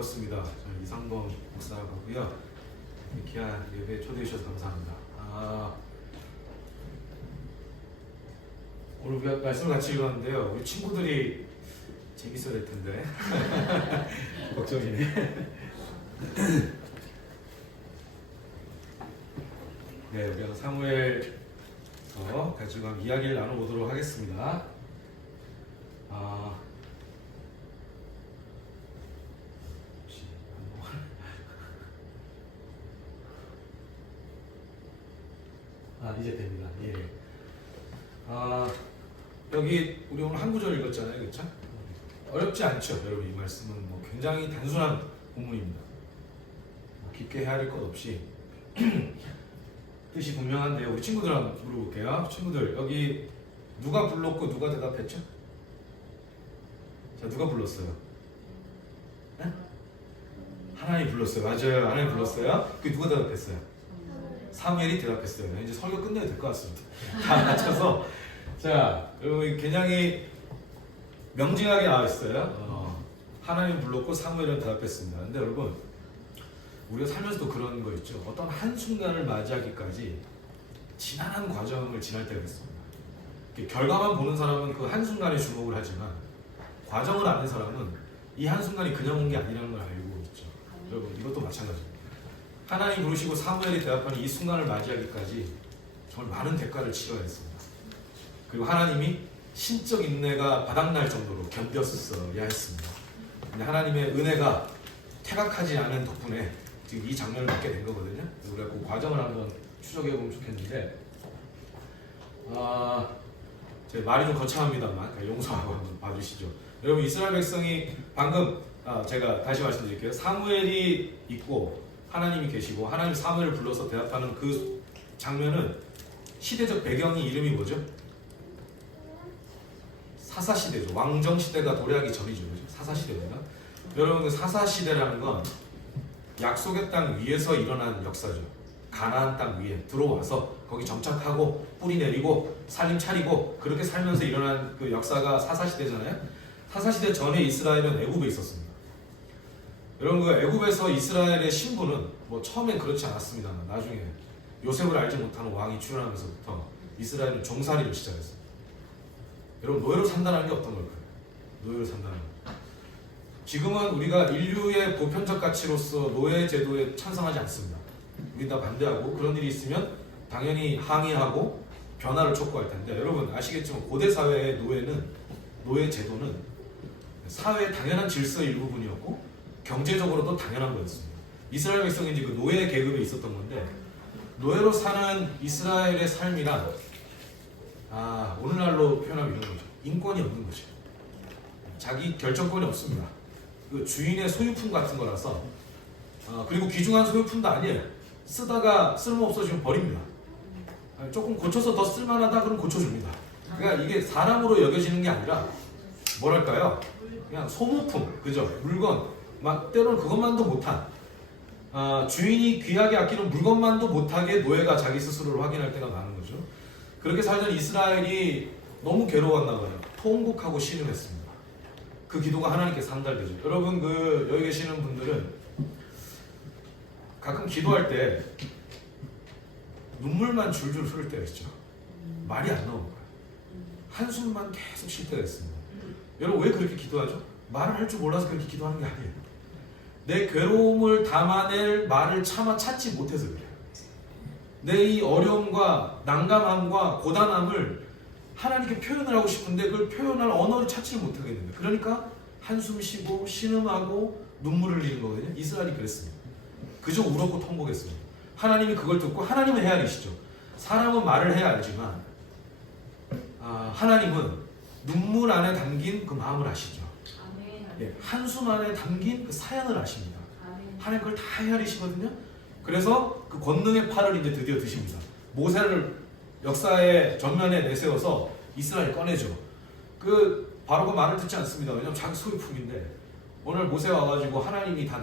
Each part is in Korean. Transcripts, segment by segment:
반갑습니다. 저는 이상범 목사고요. 귀한 예배 초대해 주셔서 감사합니다. 오늘 우리가 말씀을 같이 읽었는데요. 우리 친구들이 재밌어야 될 텐데 걱정이네. 네, 우리가 사무엘서 같이 좀 이야기를 나눠보도록 하겠습니다. 이제 됩니다. 예. 여기 우리 오늘 한 구절 읽었잖아요, 그렇죠? 어렵지 않죠, 여러분. 이 말씀은 뭐 굉장히 단순한 본문입니다. 깊게 헤아릴 것 없이 뜻이 분명한데요. 우리 친구들 한번 물어볼게요. 친구들, 여기 누가 불렀고 누가 대답했죠? 자, 누가 불렀어요? 네? 하나님 불렀어요. 맞아요, 하나님 불렀어요. 그 누가 대답했어요? 사무엘이 대답했어요. 이제 설교 끝내야 될 것 같습니다. 다 맞춰서. 자, 여러분 굉장히 명징하게 나와 있어요. 하나님 불렀고 사무엘은 대답했습니다. 근데 여러분, 우리가 살면서도 그런 거 있죠. 어떤 한순간을 맞이하기까지 지난한 과정을 지날 때가 있습니다. 결과만 보는 사람은 그 한순간에 주목을 하지만 과정을 아는 사람은 이 한순간이 그냥 온 게 아니라는 걸 알고 있죠. 여러분, 이것도 마찬가지입니다. 하나님 부르시고 사무엘이 대답하는 이 순간을 맞이하기까지 정말 많은 대가를 치러야 했습니다. 그리고 하나님이 신적 인내가 바닥날 정도로 견뎠어야 했습니다. 근데 하나님의 은혜가 퇴각하지 않은 덕분에 지금 이 장면을 받게 된 거거든요. 우리가 그 과정을 한번 추적해 보면 좋겠는데, 제 말이 좀 거창합니다만 용서하고 한번 봐주시죠. 여러분, 이스라엘 백성이 방금 제가 다시 말씀드릴게요. 사무엘이 있고 하나님이 계시고 하나님 사무엘을 불러서 대답하는 그 장면은 시대적 배경이 이름이 뭐죠? 사사시대죠. 왕정시대가 도래하기 전이죠. 사사시대입니다. 여러분, 그 사사시대라는 건 약속의 땅 위에서 일어난 역사죠. 가나안 땅 위에 들어와서 거기 정착하고 뿌리 내리고 살림 차리고 그렇게 살면서 일어난 그 역사가 사사시대잖아요. 사사시대 전에 이스라엘은 애굽에 있었습니다. 여러분, 그 애굽에서 이스라엘의 신부는 뭐 처음엔 그렇지 않았습니다만 나중에 요셉을 알지 못하는 왕이 출현하면서부터 이스라엘은 종살이를 시작했습니다. 여러분, 노예로 산다는 게 어떤 걸까요? 노예로 산다는 거. 지금은 우리가 인류의 보편적 가치로서 노예 제도에 찬성하지 않습니다. 우리 다 반대하고 그런 일이 있으면 당연히 항의하고 변화를 촉구할 텐데, 여러분 아시겠지만 고대 사회의 노예 제도는 사회의 당연한 질서의 일부분이었고 경제적으로도 당연한 거였습니다. 이스라엘 백성이 이제 그 노예 계급에 있었던 건데, 노예로 사는 이스라엘의 삶이란 오늘날로 표현하면 이런 거죠. 인권이 없는 거죠. 자기 결정권이 없습니다. 그 주인의 소유품 같은 거라서, 그리고 귀중한 소유품도 아니에요. 쓰다가 쓸모없어지면 버립니다. 조금 고쳐서 더 쓸만하다 그러면 고쳐줍니다. 그러니까 이게 사람으로 여겨지는 게 아니라 뭐랄까요? 그냥 소모품, 그죠? 물건, 막 때로는 그것만도 못한, 주인이 귀하게 아끼는 물건만도 못하게 노예가 자기 스스로를 확인할 때가 많은 거죠. 그렇게 살던 이스라엘이 너무 괴로웠나 봐요. 통곡하고 신음했습니다. 그 기도가 하나님께 상달되죠. 여러분, 여기 계시는 분들은 가끔 기도할 때 눈물만 줄줄 흐를 때가 있죠. 말이 안 나오는 거예요. 한숨만 계속 쉴 때가 있습니다. 여러분, 왜 그렇게 기도하죠? 말을 할 줄 몰라서 그렇게 기도하는 게 아니에요. 내 괴로움을 담아낼 말을 차마 찾지 못해서 그래요. 내 이 어려움과 난감함과 고단함을 하나님께 표현을 하고 싶은데 그걸 표현할 언어를 찾지를 못하겠는데, 그러니까 한숨 쉬고 신음하고 눈물을 흘리는 거거든요. 이스라엘이 그랬습니다. 그저 울었고 통곡했습니다. 하나님이 그걸 듣고 하나님은 헤아리시죠. 사람은 말을 해야 알지만 하나님은 눈물 안에 담긴 그 마음을 아시죠. 예, 한숨 안에 담긴 그 사연을 아십니다. 하나님 그걸 다 헤아리시거든요. 그래서 그 권능의 팔을 이제 드디어 드십니다. 모세를 역사의 전면에 내세워서 이스라엘 꺼내죠. 바로 그 말을 듣지 않습니다. 왜냐하면 자기 소유품인데, 오늘 모세 와가지고 하나님이 다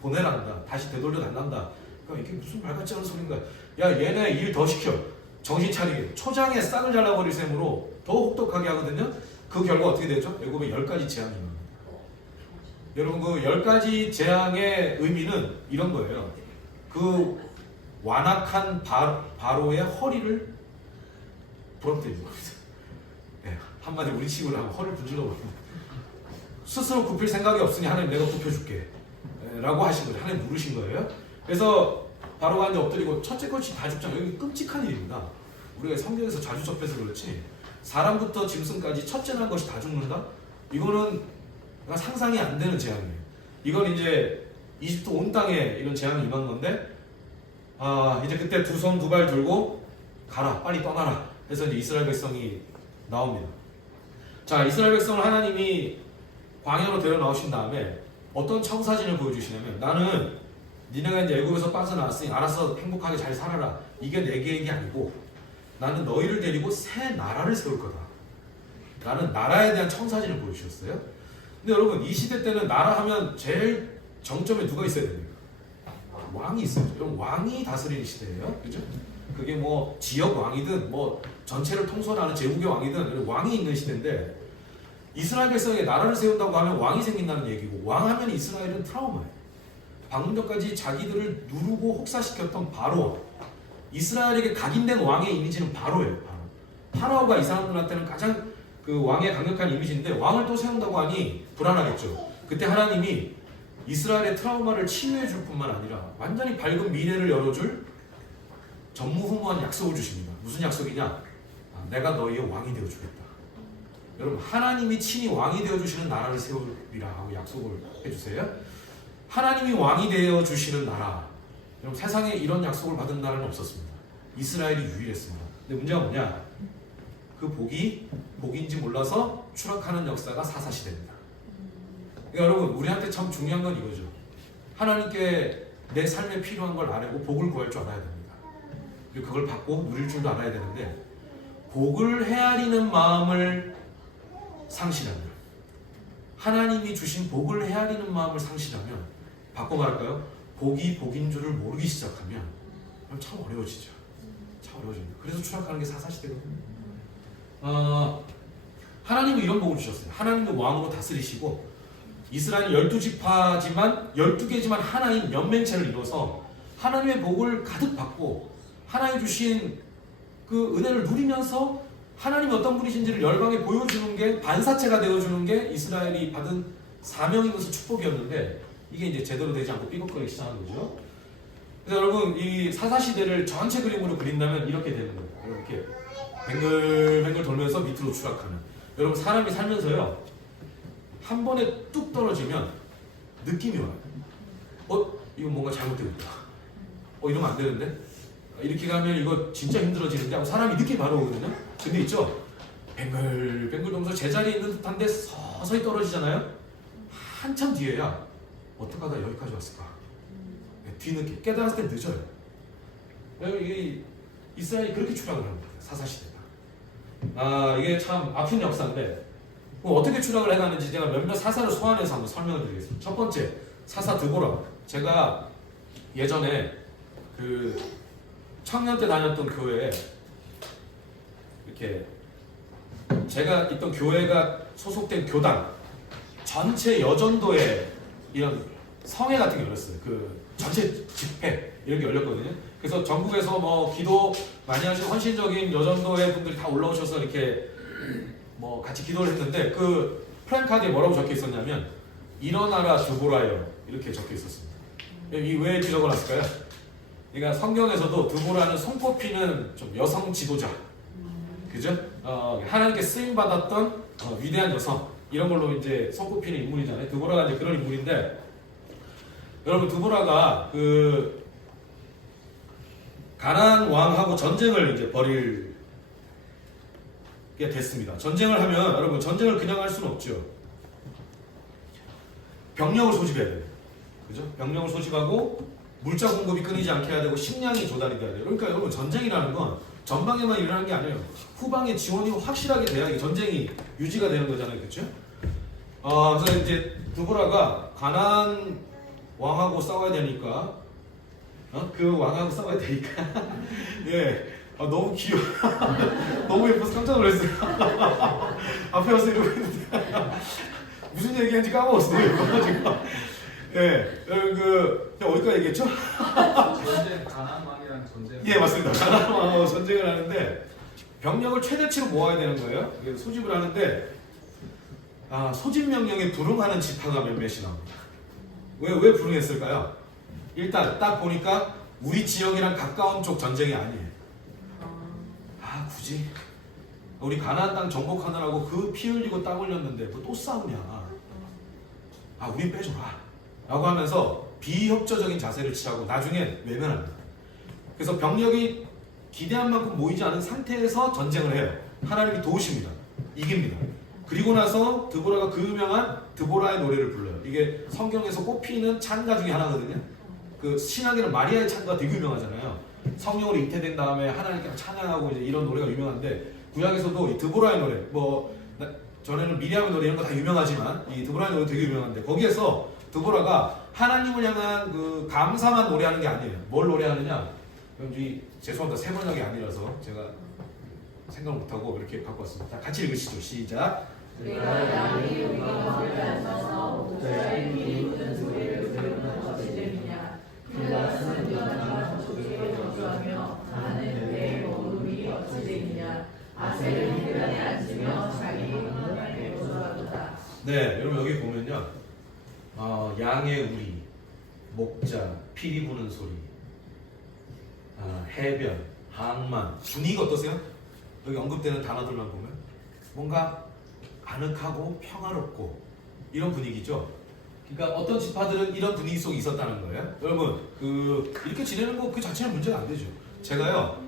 보내란다, 다시 되돌려 달란다. 그러니까 이게 무슨 말 같지 않은 소린가? 야, 얘네 일 더 시켜. 정신 차리게. 초장에 싹을 잘라버릴 셈으로 더 혹독하게 하거든요. 그 결과 어떻게 되죠? 애굽에 10가지 재앙이 나옵니다. 여러분 그 10가지 재앙의 의미는 이런 거예요. 그 완악한 바로의 허리를 부럽뜨리는 겁니다. 네, 한마디 우리 식으로 하면 허리를 분질러 버립니다. 스스로 굽힐 생각이 없으니 하나님 내가 굽혀줄게 라고 하신 거죠. 하나님 누르신 거예요. 그래서 바로가 이제 엎드리고 첫째 것이 다 죽잖아요. 여기 끔찍한 일입니다. 우리가 성경에서 자주 접해서 그렇지 사람부터 짐승까지 첫째 난 것이 다 죽는다? 이거는 상상이 안 되는 재앙이에요. 이건 이제 이집트 온 땅에 이런 재앙이 임한 건데 이제 그때 두 손 두 발 들고 가라 빨리 떠나라 해서 이제 이스라엘 백성이 나옵니다. 자, 이스라엘 백성을 하나님이 광야로 데려 나오신 다음에 어떤 청사진을 보여주시냐면 나는 니네가 이제 애굽에서 빠져나왔으니 알아서 행복하게 잘 살아라. 이게 내 계획이 아니고 나는 너희를 데리고 새 나라를 세울 거다. 라는 나라에 대한 청사진을 보여주셨어요. 근데 여러분 이 시대 때는 나라 하면 제일 정점에 누가 있어야 됩니까? 왕이 있어요. 여러분 왕이 다스리는 시대예요. 그죠? 그게 뭐 지역 왕이든 뭐 전체를 통솔하는 제국의 왕이든 왕이 있는 시대인데 이스라엘 백성에게 나라를 세운다고 하면 왕이 생긴다는 얘기고 왕하면 이스라엘은 트라우마예요. 방금 전까지 자기들을 누르고 혹사시켰던 바로 이스라엘에게 각인된 왕의 이미지는 바로예요. 파라오가 이 사람들한테는 가장 그 왕의 강력한 이미지인데 왕을 또 세운다고 하니 불안하겠죠. 그때 하나님이 이스라엘의 트라우마를 치유해 줄 뿐만 아니라 완전히 밝은 미래를 열어줄 전무후무한 약속을 주십니다. 무슨 약속이냐? 내가 너희의 왕이 되어주겠다. 여러분 하나님이 친히 왕이 되어주시는 나라를 세우리라 하고 약속을 해주세요. 하나님이 왕이 되어주시는 나라. 여러분 세상에 이런 약속을 받은 나라는 없었습니다. 이스라엘이 유일했습니다. 근데 문제가 뭐냐? 그 복인지 몰라서 추락하는 역사가 사사시대입니다. 그러니까 여러분 우리한테 참 중요한 건 이거죠. 하나님께 내 삶에 필요한 걸 알고 복을 구할 줄 알아야 됩니다. 그리고 그걸 받고 누릴 줄도 알아야 되는데 복을 헤아리는 마음을 상실하면 하나님이 주신 복을 헤아리는 마음을 상실하면 바꿔 말할까요? 복이 복인 줄을 모르기 시작하면 그럼 참 어려워지죠. 참 어려워집니다. 그래서 추락하는 게 사사시대거든요. 하나님이 이런 복을 주셨어요. 하나님은 왕으로 다스리시고 이스라엘이 12지파지만 12개지만 하나인 연맹체를 이뤄서 하나님의 복을 가득 받고 하나님 주신 그 은혜를 누리면서 하나님이 어떤 분이신지를 열방에 보여주는 게 반사체가 되어주는 게 이스라엘이 받은 사명이면서 축복이었는데 이게 이제 제대로 되지 않고 삐걱거리기 시작한 거죠. 그래서 여러분 이 사사시대를 전체 그림으로 그린다면 이렇게 되는 거예요. 이렇게 뱅글뱅글 돌면서 밑으로 추락하는. 여러분 사람이 살면서요 한 번에 뚝 떨어지면 느낌이 와요. 이거 뭔가 잘못되고 있다. 이러면 안 되는데? 이렇게 가면 이거 진짜 힘들어지는데 하고 사람이 느낌이 바로 오거든요. 근데 있죠? 뱅글뱅글 돌면서 제자리에 있는 듯한데 서서히 떨어지잖아요? 한참 뒤에야 어떻게 하다 여기까지 왔을까? 뒤늦게 깨달았을 때 늦어요. 이게 이스라엘이 그렇게 추락을 하는 거예요. 사사시대가. 이게 참 아픈 역사인데 어떻게 추락을 해가는지 제가 몇몇 사사를 소환해서 한번 설명을 드리겠습니다. 첫 번째, 사사 드보라. 제가 예전에 그 청년 때 다녔던 교회에 이렇게 제가 있던 교회가 소속된 교단 전체 여전도에 이런 성회 같은 게 열렸어요. 그 전체 집회 이런 게 열렸거든요. 그래서 전국에서 뭐 기도 많이 하시고 헌신적인 여전도회 분들이 다 올라오셔서 이렇게 뭐 같이 기도를 했는데 그 플랜카드에 뭐라고 적혀 있었냐면 일어나라 드보라여 이렇게 적혀 있었습니다. 이 왜 이렇게 적어놨을까요? 그러니까 성경에서도 드보라는 손꼽히는 좀 여성 지도자, 그죠? 하나님께 쓰임 받았던 위대한 여성 이런 걸로 이제 손꼽히는 인물이잖아요. 드보라가 이제 그런 인물인데 여러분 드보라가 그 가나안 왕하고 전쟁을 이제 벌이게 됐습니다. 전쟁을 하면 여러분 전쟁을 그냥 할 수는 없죠. 병력을 소집해야 돼요. 그죠? 병력을 소집하고 물자 공급이 끊이지 않게 해야 되고 식량이 조달이 돼야 돼요. 그러니까 여러분 전쟁이라는 건 전방에만 일어나는 게 아니에요. 후방의 지원이 확실하게 돼야 이 전쟁이 유지가 되는 거잖아요. 그렇죠? 그래서 이제 드보라가 가나안 왕하고 싸워야 되니까 그 왕하고 싸워야 되니까 예 너무 귀여워. 너무 예뻐서 깜짝 놀랐어요. 앞에 와서 이러고 있는데 무슨 얘기인지 까먹었어요. 이거 지금. 예, 어디까지 얘기했죠? 전쟁 가나안왕이랑 전쟁. 예, 맞습니다. 가나안왕하고 전쟁을 하는데 병력을 최대치로 모아야 되는 거예요. 소집을 하는데 소집 명령에 불응하는 지파가 몇몇이 나옵니다. 왜 불응했을까요? 일단 딱 보니까 우리 지역이랑 가까운 쪽 전쟁이 아니에요. 굳이 우리 가나안 땅 정복하느라고 그 피 흘리고 땀 흘렸는데 뭐 또 싸우냐? 우리 빼줘라 라고 하면서 비협조적인 자세를 취하고 나중에 외면합니다. 그래서 병력이 기대한 만큼 모이지 않은 상태에서 전쟁을 해요. 하나님이 도우십니다. 이깁니다. 그리고 나서 드보라가 그 유명한 드보라의 노래를 불러요. 이게 성경에서 꼽히는 찬가 중에 하나거든요. 그 신학에는 마리아의 찬가가 되게 유명하잖아요. 성령으로 잉태된 다음에 하나님께 찬양하고 이제 이런 노래가 유명한데, 구약에서도 이 드보라의 노래, 전에는 미리암의 노래 이런 거 다 유명하지만 이 드보라의 노래 되게 유명한데, 거기에서 드보라가 하나님을 향한 그 감사만 노래하는 게 아니에요. 뭘 노래하느냐? 죄송합니다. 세 번역이 아니라서 제가 생각을 못하고 이렇게 갖고 왔습니다. 같이 읽으시죠. 시작. 내가 양이 우리가 들면서 목자의 피 묻은 소리를 들으면 어찌 되느냐. 그가 쓰는 연합한 저주에 저주하며 나는 내 머름이 어찌 되느냐. 아셀은 해변에 앉으며 자기 문을 고소하도다. 네, 여러분 여기 보면요, 양의 우리, 목자, 피리 부는 소리, 해변, 항만, 분위기 어떠세요? 여기 언급되는 단어들만 보면 뭔가 아늑하고 평화롭고 이런 분위기죠. 그러니까 어떤 지파들은 이런 분위기 속에 있었다는 거예요. 여러분 이렇게 지내는 거 그 자체는 문제가 안 되죠. 제가요,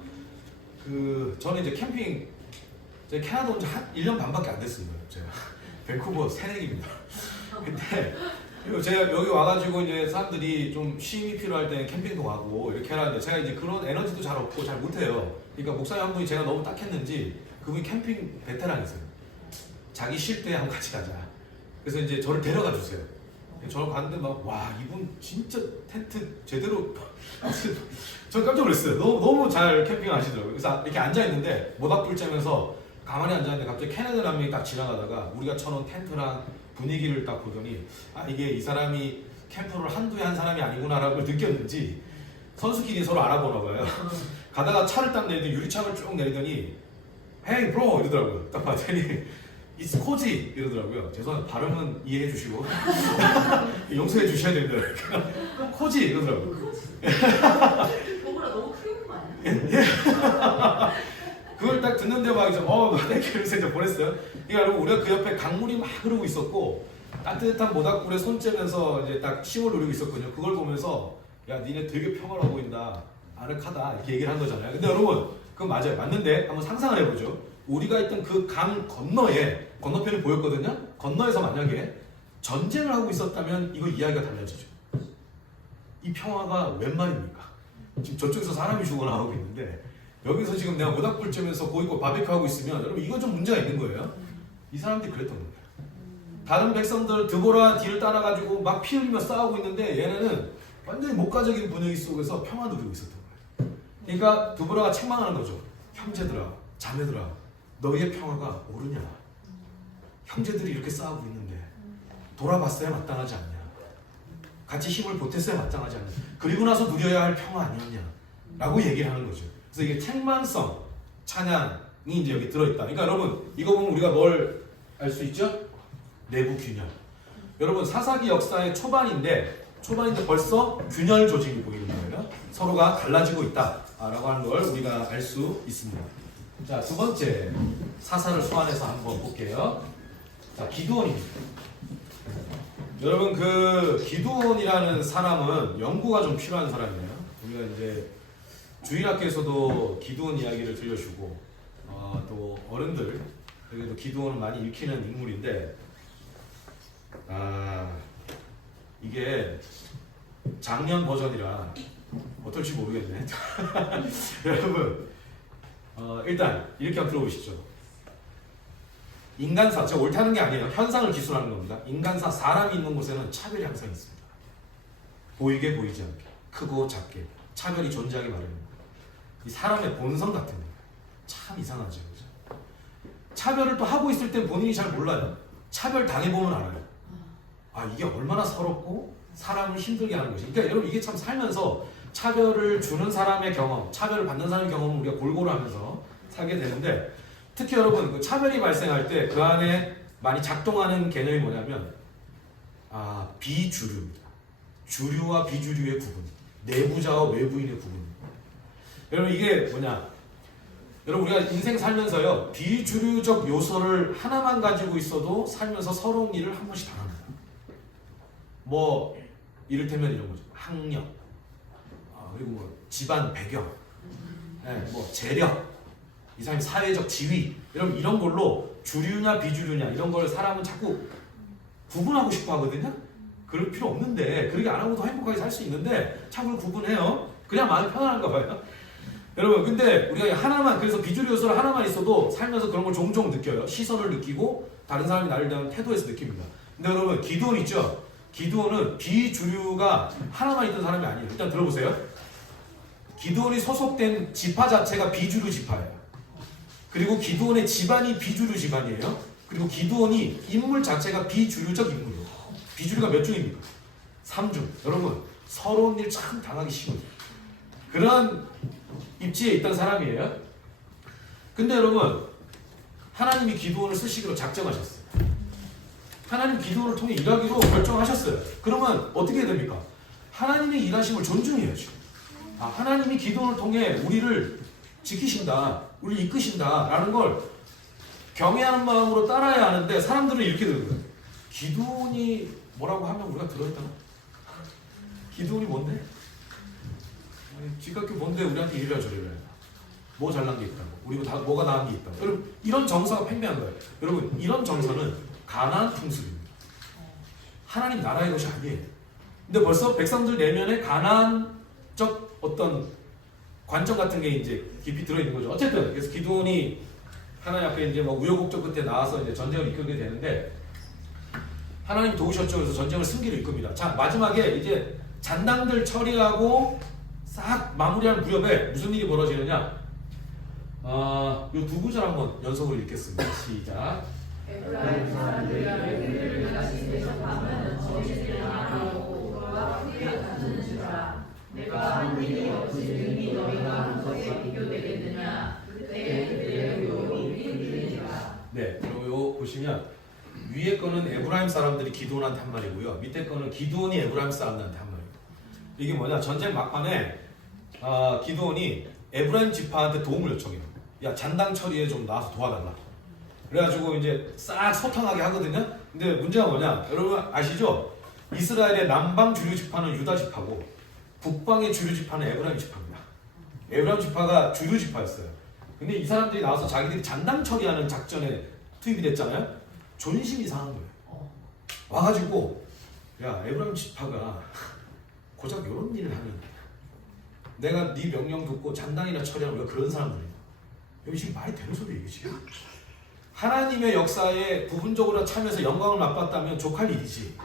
저는 이제 캠핑, 제가 캐나다 온 지 한 1년 반밖에 안 됐습니다. 제가 밴쿠버 새내기입니다. 근데 제가 여기 와가지고 이제 사람들이 좀 쉼이 필요할 때 캠핑도 가고 이렇게 하는데, 제가 이제 그런 에너지도 잘 없고 잘 못해요. 그러니까 목사님 한 분이 제가 너무 딱했는지 그분이 캠핑 베테랑이세요. 자기 쉴 때 한번 같이 가자. 그래서 이제 저를 데려가 주세요. 저를 갔는데 이분 진짜 텐트 제대로 저 깜짝 놀랐어요. 너무 잘 캠핑을 하시더라고요. 그래서 이렇게 앉아있는데 모닥불 쬐면서 가만히 앉아있는데 갑자기 캐나다 남성이 딱 지나가다가 우리가 쳐놓은 텐트랑 분위기를 딱 보더니 이게 이 사람이 캠프를 한두에 한 사람이 아니구나라고 느꼈는지 선수끼리 서로 알아보나 봐요. 가다가 차를 딱 내더니 유리창을 쭉 내더니 Hey bro 이러더라고요. 딱 봤더니 It's cozy 이러더라고요. 죄송합니다. 발음은 이해해 주시고 용서해 주셔야 됩니다. cozy 이러더라고요. 그거보다 너무 크게 본 거 아니야? 그걸 딱 듣는데 막 이제 땡큐 이러면서 이제 보냈어요. 그러니까 우리가 그 옆에 강물이 막 흐르고 있었고 따뜻한 모닥불에 손 째면서 이제 딱 쉼을 누리고 있었거든요. 그걸 보면서 야 니네 되게 평화로워 보인다, 아늑하다 이렇게 얘기를 한 거잖아요. 근데 여러분 그건 맞아요. 맞는데 한번 상상을 해보죠. 우리가 있던 그 강 건너편이 보였거든요. 건너에서 만약에 전쟁을 하고 있었다면 이거 이야기가 달라지죠. 이 평화가 웬 말입니까? 지금 저쪽에서 사람이 죽어나가고 있는데 여기서 지금 내가 모닥불 쬐면서 고기 굽고 바베큐 하고 있으면 여러분 이건 좀 문제가 있는 거예요. 이 사람들이 그랬던 거예요. 다른 백성들 드보라 뒤를 따라가지고 막 피 흘리며 싸우고 있는데 얘네는 완전히 목가적인 분위기 속에서 평화 누리고 있었던 거예요. 그러니까 드보라가 책망하는 거죠. 형제들아, 자매들아, 너희의 평화가 옳으냐? 형제들이 이렇게 싸우고 있는데 돌아봤어야 마땅하지 않냐? 같이 힘을 보탰어야 마땅하지 않냐? 그리고 나서 누려야 할 평화 아니었냐? 라고 얘기를 하는 거죠. 그래서 이게 책망성 찬양이 이제 여기 들어있다. 그러니까 여러분 이거 보면 우리가 뭘 알 수 있죠? 내부 균열. 여러분 사사기 역사의 초반인데 벌써 균열 조직이 보이는 거예요. 서로가 갈라지고 있다라고 하는 걸 우리가 알 수 있습니다. 자, 두 번째 사사를 소환해서 한번 볼게요. 자, 기드온입니다. 여러분 그 기드온이라는 사람은 연구가 좀 필요한 사람이에요. 우리가 이제 주일학교에서도 기드온 이야기를 들려주고 또 어른들 여기도 기드온은 많이 읽히는 인물인데 이게 작년 버전이라 어떨지 모르겠네. 여러분 일단 이렇게 한번 들어보시죠. 인간사, 제가 옳다는 게 아니에요. 현상을 기술하는 겁니다. 인간사, 사람이 있는 곳에는 차별이 항상 있습니다. 보이게 보이지 않게, 크고 작게 차별이 존재하기 마련입니다. 이 사람의 본성 같은 거예요. 참 이상하죠. 그죠? 차별을 또 하고 있을 땐 본인이 잘 몰라요. 차별 당해보면 알아요. 아 이게 얼마나 서럽고 사람을 힘들게 하는 것이. 그러니까 여러분 이게 참 살면서 차별을 주는 사람의 경험, 차별을 받는 사람의 경험을 우리가 골고루 하면서 살게 되는데 특히 여러분 그 차별이 발생할 때 그 안에 많이 작동하는 개념이 뭐냐면 비주류입니다. 주류와 비주류의 구분, 내부자와 외부인의 구분. 여러분 이게 뭐냐? 여러분 우리가 인생 살면서요 비주류적 요소를 하나만 가지고 있어도 살면서 서러운 일을 한 번씩 당합니다. 뭐 이를테면 이런 거죠. 학력, 그리고 뭐 집안 배경, 뭐 재력, 이 사람의 사회적 지위, 여러분 이런 걸로 주류냐 비주류냐 이런 걸 사람은 자꾸 구분하고 싶어 하거든요. 그럴 필요 없는데 그렇게 안 하고도 행복하게 살 수 있는데 자꾸 구분해요. 그냥 마음이 편안한가 봐요. 여러분 근데 우리가 하나만 그래서 비주류 요소를 하나만 있어도 살면서 그런 걸 종종 느껴요. 시선을 느끼고 다른 사람이 나를 대하는 태도에서 느낍니다. 근데 여러분 기드온 있죠? 기드온은 비주류가 하나만 있던 사람이 아니에요. 일단 들어보세요. 기드온이 소속된 지파 자체가 비주류 지파예요. 그리고 기드온의 집안이 비주류 집안이에요. 그리고 기드온이 인물 자체가 비주류적 인물이에요. 비주류가 몇 중입니까? 3중. 여러분 서러운 일 참 당하기 쉬워요. 그런 입지에 있던 사람이에요. 근데 여러분 하나님이 기드온을 쓰시기로 작정하셨어요. 하나님 기드온을 통해 일하기로 결정하셨어요. 그러면 어떻게 해야 됩니까? 하나님의 일하심을 존중해야죠. 하나님이 기드온을 통해 우리를 지키신다, 우리를 이끄신다라는 걸 경외하는 마음으로 따라야 하는데 사람들은 이렇게 들어요. 기드온이 뭐라고 하면 우리가 들어있다나? 기드온이 뭔데? 쥐깎기 뭔데 우리한테 이래라 저래라. 뭐 잘난 게 있다고. 우리 뭐가 나은 게 있다고. 여러분 이런 정서가 팽배한 거예요. 여러분 이런 정서는 가나안 풍습입니다. 하나님 나라의 것이 아니에요. 근데 벌써 백성들 내면에 가나안적 어떤 관점 같은 게 이제 깊이 들어있는 거죠. 어쨌든 그래서 기드온이 하나님 앞에 이제 뭐 우여곡절 끝에 나와서 이제 전쟁을 이끌게 되는데 하나님 도우셨죠. 그래서 전쟁을 승기로 이끕니다. 자 마지막에 이제 잔당들 처리하고 싹 마무리하는 무렵에 무슨 일이 벌어지느냐? 요 두 구절 한번 연속으로 읽겠습니다. 시작. 에브라임 사람들이 그들을 다시 대적하면 저희들이 하나로 그와 크게 다투는지라. 내가 한 일이 없이 능히 너희가 한 것에 비교되겠느냐. 그때 그들의 의욕이 흔들리니라. 네, 그리고 보시면 위에 거는 에브라임 사람들이 기드온한테 한 말이고요. 밑에 거는 기드온이 에브라임 사람들한테 한 말이에요. 이게 뭐냐? 전쟁 막판에 기드온이 에브라임 지파한테 도움을 요청해요. 야 잔당 처리에 좀 나와서 도와달라. 그래가지고 이제 싹 소탕하게 하거든요. 근데 문제가 뭐냐? 여러분 아시죠? 이스라엘의 남방 주류 지파는 유다 지파고 북방의 주류 지파는 에브라임 지파입니다. 에브라임 지파가 주류 지파였어요. 근데 이 사람들이 나와서 자기들이 잔당 처리하는 작전에 투입이 됐잖아요. 존심이 이상한 거예요. 와가지고 야 에브라임 지파가 고작 이런 일을 하는 내가 네 명령 듣고 잔당이나 처리하는 우리가 그런 사람들이야. 여기 지금 말이 되는 소리예요 지금? 하나님의 역사에 부분적으로 참여해서 영광을 맛봤다면 족할 일이지.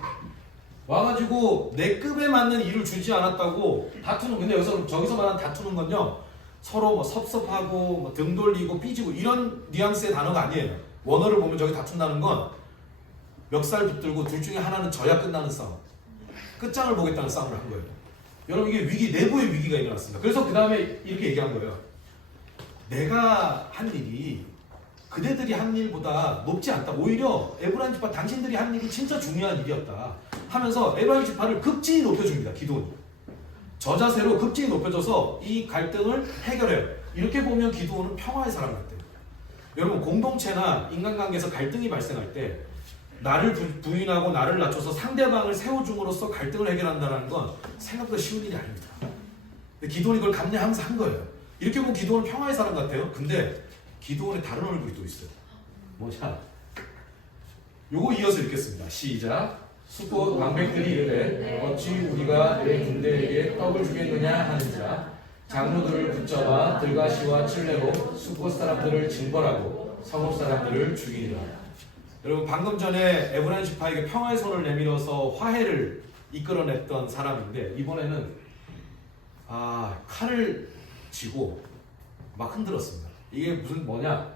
와가지고 내 급에 맞는 일을 주지 않았다고 다투는. 근데 여기서 저기서 말하는 다투는 건요 서로 뭐 섭섭하고 뭐 등 돌리고 삐지고 이런 뉘앙스의 단어가 아니에요. 원어를 보면 저기 다툰다는 건 멱살 붙들고 둘 중에 하나는 져야 끝나는 싸움, 끝장을 보겠다는 싸움을 한 거예요. 여러분 이게 위기, 내부의 위기가 일어났습니다. 그래서 그 다음에 이렇게 얘기한 거예요. 내가 한 일이 그대들이 한 일보다 높지 않다. 오히려 에브라임 지파 당신들이 한 일이 진짜 중요한 일이었다 하면서 에브라임 지파를 극진히 높여줍니다. 기드온이 저자세로 극진히 높여줘서 이 갈등을 해결해요. 이렇게 보면 기드온은 평화의 사람 같대요. 여러분 공동체나 인간관계에서 갈등이 발생할 때 나를 부인하고 나를 낮춰서 상대방을 세워줌으로써 갈등을 해결한다는 건 생각보다 쉬운 일이 아닙니다. 근데 기드온이 그걸 감내하면서 한 거예요. 이렇게 보면 기드온은 평화의 사람 같아요. 근데 기드온의 다른 얼굴이 또 있어요. 뭐냐? 요거 이어서 읽겠습니다. 시작. 수꽃 왕백들이 이르되 어찌 우리가 내 군대에게 떡을 주겠느냐 하는지라. 장로들을 붙잡아 들가시와 칠레로 수꽃 사람들을 징벌하고 성읍 사람들을 죽이니라. 여러분 방금 전에 에브라임 지파에게 평화의 손을 내밀어서 화해를 이끌어냈던 사람인데 이번에는 칼을 쥐고 막 흔들었습니다. 이게 무슨 뭐냐?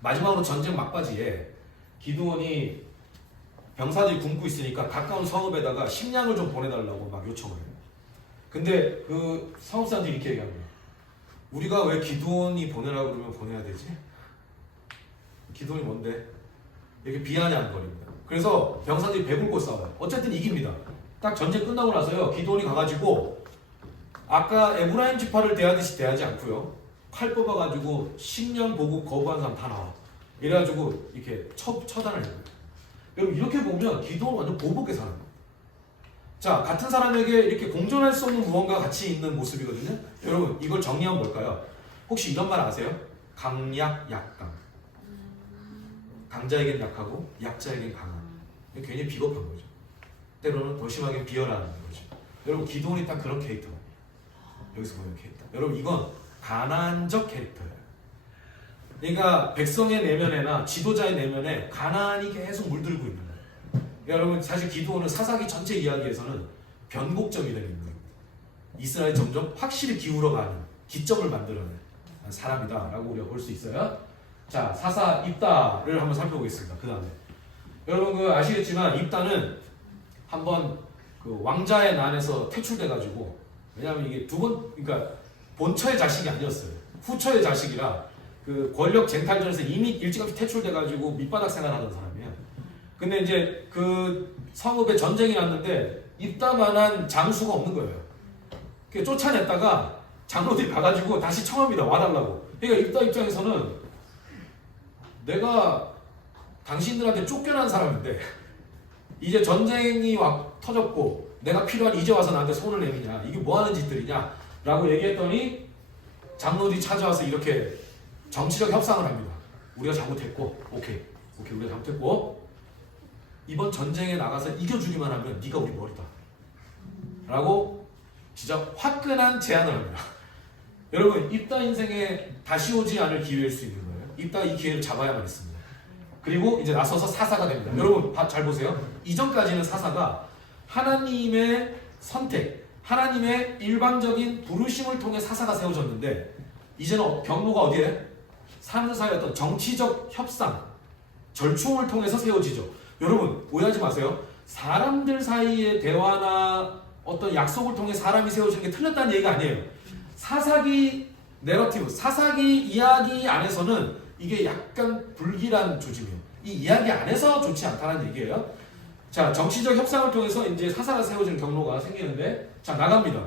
마지막으로 전쟁 막바지에 기드온이 병사들이 굶고 있으니까 가까운 성읍에다가 식량을 좀 보내달라고 막 요청을 해요. 근데 그 성읍사람들이 이렇게 얘기합니다. 우리가 왜 기드온이 보내라고 그러면 보내야 되지? 기드온이 뭔데? 이렇게 비아냥거립니다. 그래서 병사들이 배불고 싸워요. 어쨌든 이깁니다. 딱 전쟁 끝나고 나서요. 기드온이 가가지고 아까 에브라임 지파를 대하듯이 대하지 않고요. 칼 뽑아가지고 식량 보고 거부한 사람 다 나와. 이래가지고 이렇게 처단을 해요. 여러분 이렇게 보면 기드온 완전 보복의 사람. 자, 같은 사람에게 이렇게 공존할 수 없는 무언가 같이 있는 모습이거든요. 여러분 이걸 정리하면 뭘까요? 혹시 이런 말 아세요? 강약, 약강. 강자에겐 약하고 약자에겐 강한. 괜히 비겁한 거죠. 때로는 더 심하게 비열하는 거죠. 여러분 기드온이 딱 그런 캐릭터예요. 여기서 보면 캐릭터. 여러분 이건 가난적 캐릭터예요. 그러니까 백성의 내면에나 지도자의 내면에 가난이 계속 물들고 있는 거예요. 그러니까 여러분 사실 기드온은 사사기 전체 이야기에서는 변곡점이 되는 인물입니다. 이스라엘이 점점 확실히 기울어가는 기점을 만들어낸 사람이다라고 우리가 볼 수 있어요. 자, 사사 입다를 한번 살펴보겠습니다. 그 다음에 여러분 그 아시겠지만 입다는 한번 그 왕자의 난에서 퇴출돼가지고, 왜냐하면 이게 두 번, 그러니까 본처의 자식이 아니었어요. 후처의 자식이라 그 권력 쟁탈전에서 이미 일찌감치 퇴출돼가지고 밑바닥 생활하던 사람이에요. 근데 이제 그 성읍에 전쟁이 났는데 입다만한 장수가 없는 거예요. 그 쫓아냈다가 장로들이 가가지고 다시 청합니다. 와달라고. 그러니까 입다 입장에서는 내가 당신들한테 쫓겨난 사람인데 이제 전쟁이 터졌고 내가 필요한 이제 와서 나한테 손을 내미냐, 이게 뭐하는 짓들이냐 라고 얘기했더니 장로들이 찾아와서 이렇게 정치적 협상을 합니다. 우리가 잘못했고 오케이 우리가 잘못했고 이번 전쟁에 나가서 이겨주기만 하면 네가 우리 머리다 라고 진짜 화끈한 제안을 합니다. 여러분 입다 인생에 다시 오지 않을 기회일 수 있는 거예요. 입다가 이 기회를 잡아야만 했습니다. 그리고 이제 나서서 사사가 됩니다. 여러분 잘 보세요. 이전까지는 사사가 하나님의 선택, 하나님의 일방적인 부르심을 통해 사사가 세워졌는데 이제는 경로가 어디에? 사람들 사이의 어떤 정치적 협상, 절충을 통해서 세워지죠. 여러분 오해하지 마세요. 사람들 사이의 대화나 어떤 약속을 통해 사람이 세워지는 게 틀렸다는 얘기가 아니에요. 사사기 내러티브, 사사기 이야기 안에서는 이게 약간 불길한 조짐이에요. 이 이야기 안에서 좋지 않다는 얘기예요. 자, 정치적 협상을 통해서 이제 사사가 세워지는 경로가 생기는데, 자, 나갑니다.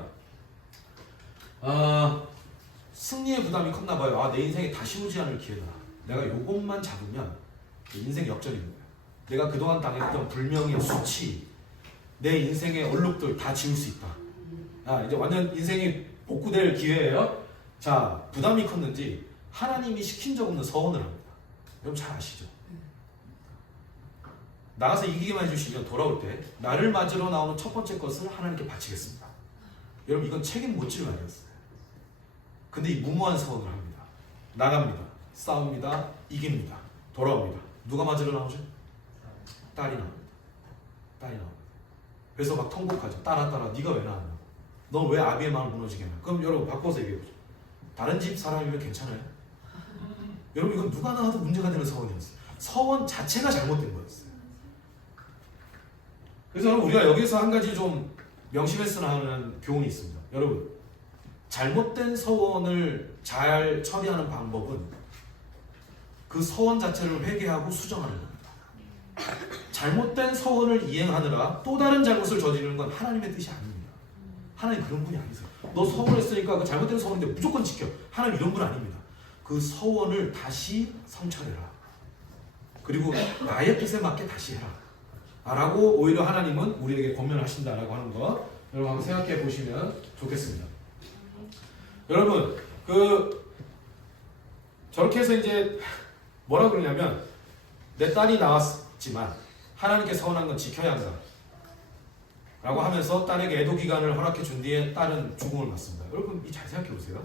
승리의 부담이 컸나 봐요. 아, 내 인생에 다시 오지 않을 기회다. 내가 요것만 잡으면 인생 역전인 거예요. 내가 그동안 당했던 불명예, 수치, 내 인생의 얼룩들 다 지울 수 있다. 아, 이제 완전 인생이 복구될 기회예요. 자, 부담이 컸는지 하나님이 시킨 적 없는 서원을 합니다. 여러분 잘 아시죠? 나가서 이기기만 해주시면 돌아올 때 나를 맞으러 나오는 첫 번째 것을 하나님께 바치겠습니다. 여러분 이건 책임 못 질 말이었어요. 근데 이 무모한 서원을 합니다. 나갑니다. 싸웁니다. 이깁니다. 돌아옵니다. 누가 맞으러 나오죠? 딸이 나옵니다. 딸이 나옵니다. 그래서 막 통곡하죠. 딸아 네가 왜 나왔나? 넌 왜 아비의 마음을 무너지게 했나? 그럼 여러분 바꿔서 얘기해보죠. 다른 집 사람이면 괜찮아요? 여러분 이건 누가 나와도 문제가 되는 서원이었어요. 서원 자체가 잘못된 거였어요. 그래서 우리가 여기서 한 가지 좀 명심했으나 하는 교훈이 있습니다. 여러분 잘못된 서원을 잘 처리하는 방법은 그 서원 자체를 회개하고 수정하는 겁니다. 잘못된 서원을 이행하느라 또 다른 잘못을 저지르는 건 하나님의 뜻이 아닙니다. 하나님 그런 분이 아니세요. 너 서원했으니까 그 잘못된 서원인데 무조건 지켜. 하나님 이런 분 아닙니다. 그 서원을 다시 성찰해라. 그리고 나의 뜻에 맞게 다시 해라. 라고 오히려 하나님은 우리에게 권면하신다라고 하는 거 여러분 한번 생각해 보시면 좋겠습니다. 여러분 저렇게 해서 이제 뭐라 그러냐면 내 딸이 나왔지만 하나님께 서원한 건 지켜야 한다 라고 하면서 딸에게 애도 기간을 허락해 준 뒤에 딸은 죽음을 맞습니다. 여러분 잘 생각해 보세요.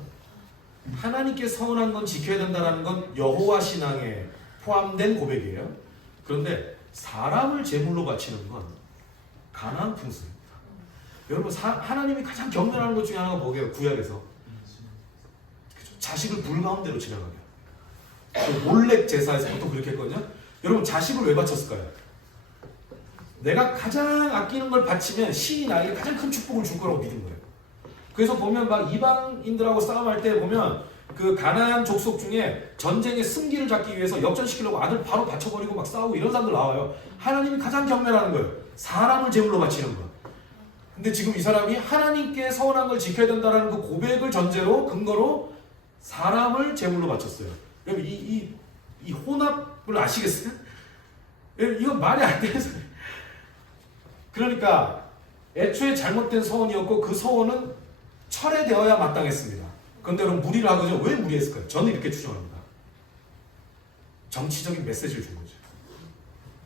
하나님께 서원한 건 지켜야 된다는 건 여호와 신앙에 포함된 고백이에요. 그런데 사람을 제물로 바치는 건 가나안 풍습입니다. 여러분 하나님이 가장 경멸하는 것 중에 하나가 뭐게요? 구약에서 그렇죠? 자식을 불 가운데로 지나가게. 몰렉 제사에서 보통 그렇게 했거든요. 여러분 자식을 왜 바쳤을까요? 내가 가장 아끼는 걸 바치면 신이 나에게 가장 큰 축복을 줄 거라고 믿은 거예요. 그래서 보면 막 이방인들하고 싸움할 때 보면 그 가나안 족속 중에 전쟁의 승기를 잡기 위해서 역전시키려고 아들 바로 바쳐버리고 막 싸우고 이런 사람들 나와요. 하나님이 가장 경멸하는 거예요. 사람을 제물로 바치는 거. 근데 지금 이 사람이 하나님께 서원한 걸 지켜야 된다는 그 고백을 전제로 근거로 사람을 제물로 바쳤어요. 여러분 이 혼합을 아시겠어요? 이건 말이 안 되는 소리. 그러니까 애초에 잘못된 서원이었고 그 서원은 철회되어야 마땅했습니다. 그런데 여러분 무리를 하거든요. 왜 무리했을까요? 저는 이렇게 추정합니다. 정치적인 메시지를 준 거죠.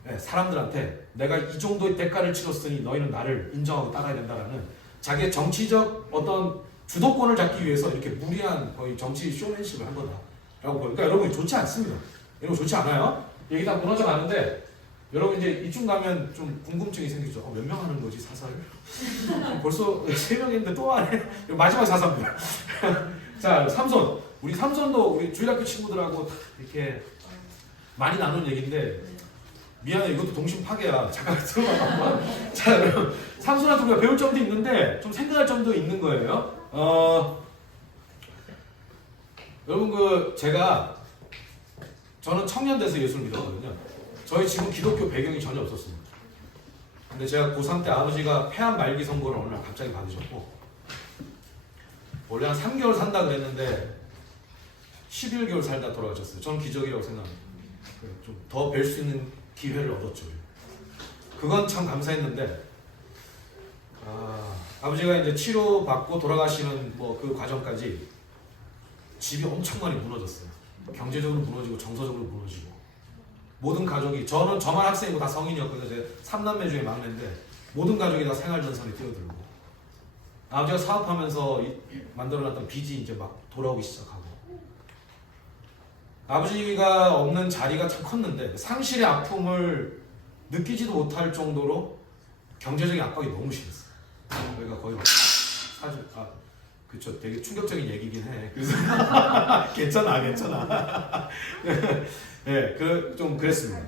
네, 사람들한테 내가 이 정도의 대가를 치렀으니 너희는 나를 인정하고 따라야 된다라는 자기의 정치적 어떤 주도권을 잡기 위해서 이렇게 무리한 거의 정치 쇼맨십을 한 거다라고 보니까 여러분 좋지 않습니다. 여러분 좋지 않아요? 얘기 다 무너져 가는데 여러분 이제 이쯤 가면 좀 궁금증이 생기죠. 몇 명 하는 거지 사사를? 벌써 3명 했는데 또 하네. 마지막 사사입니다. 자, 삼손. 우리 삼손도 우리 주일학교 친구들하고 이렇게 많이 나눈 얘기인데 미안해 이것도 동심 파괴야. 잠깐 들어봐. 자, 여러분 삼손한테 우리가 배울 점도 있는데 좀 생각할 점도 있는 거예요. 여러분 저는 청년돼서 예수를 믿었거든요. 저희 집은 기독교 배경이 전혀 없었습니다. 근데 제가 고3 때 아버지가 폐암 말기 선고를 어느 날 갑자기 받으셨고 원래 한 3개월 산다 그랬는데 11개월 살다 돌아가셨어요. 저는 기적이라고 생각합니다. 좀 더 뵐 수 있는 기회를 얻었죠. 그건 참 감사했는데 아버지가 이제 치료받고 돌아가시는 그 과정까지 집이 엄청 많이 무너졌어요. 경제적으로 무너지고 정서적으로 무너지고 모든 가족이 저만 학생이고 다 성인이었거든요. 제가 3남매 중에 막내인데 모든 가족이 다 생활전선에 뛰어들고 아버지가 사업하면서 만들어놨던 빚이 이제 막 돌아오기 시작하고 아버지가 없는 자리가 참 컸는데 상실의 아픔을 느끼지도 못할 정도로 경제적인 압박이 너무 심했어요. 그러니까 거의 막 그쵸. 되게 충격적인 얘기긴 해. 그래서 괜찮아. 네, 좀 그랬습니다.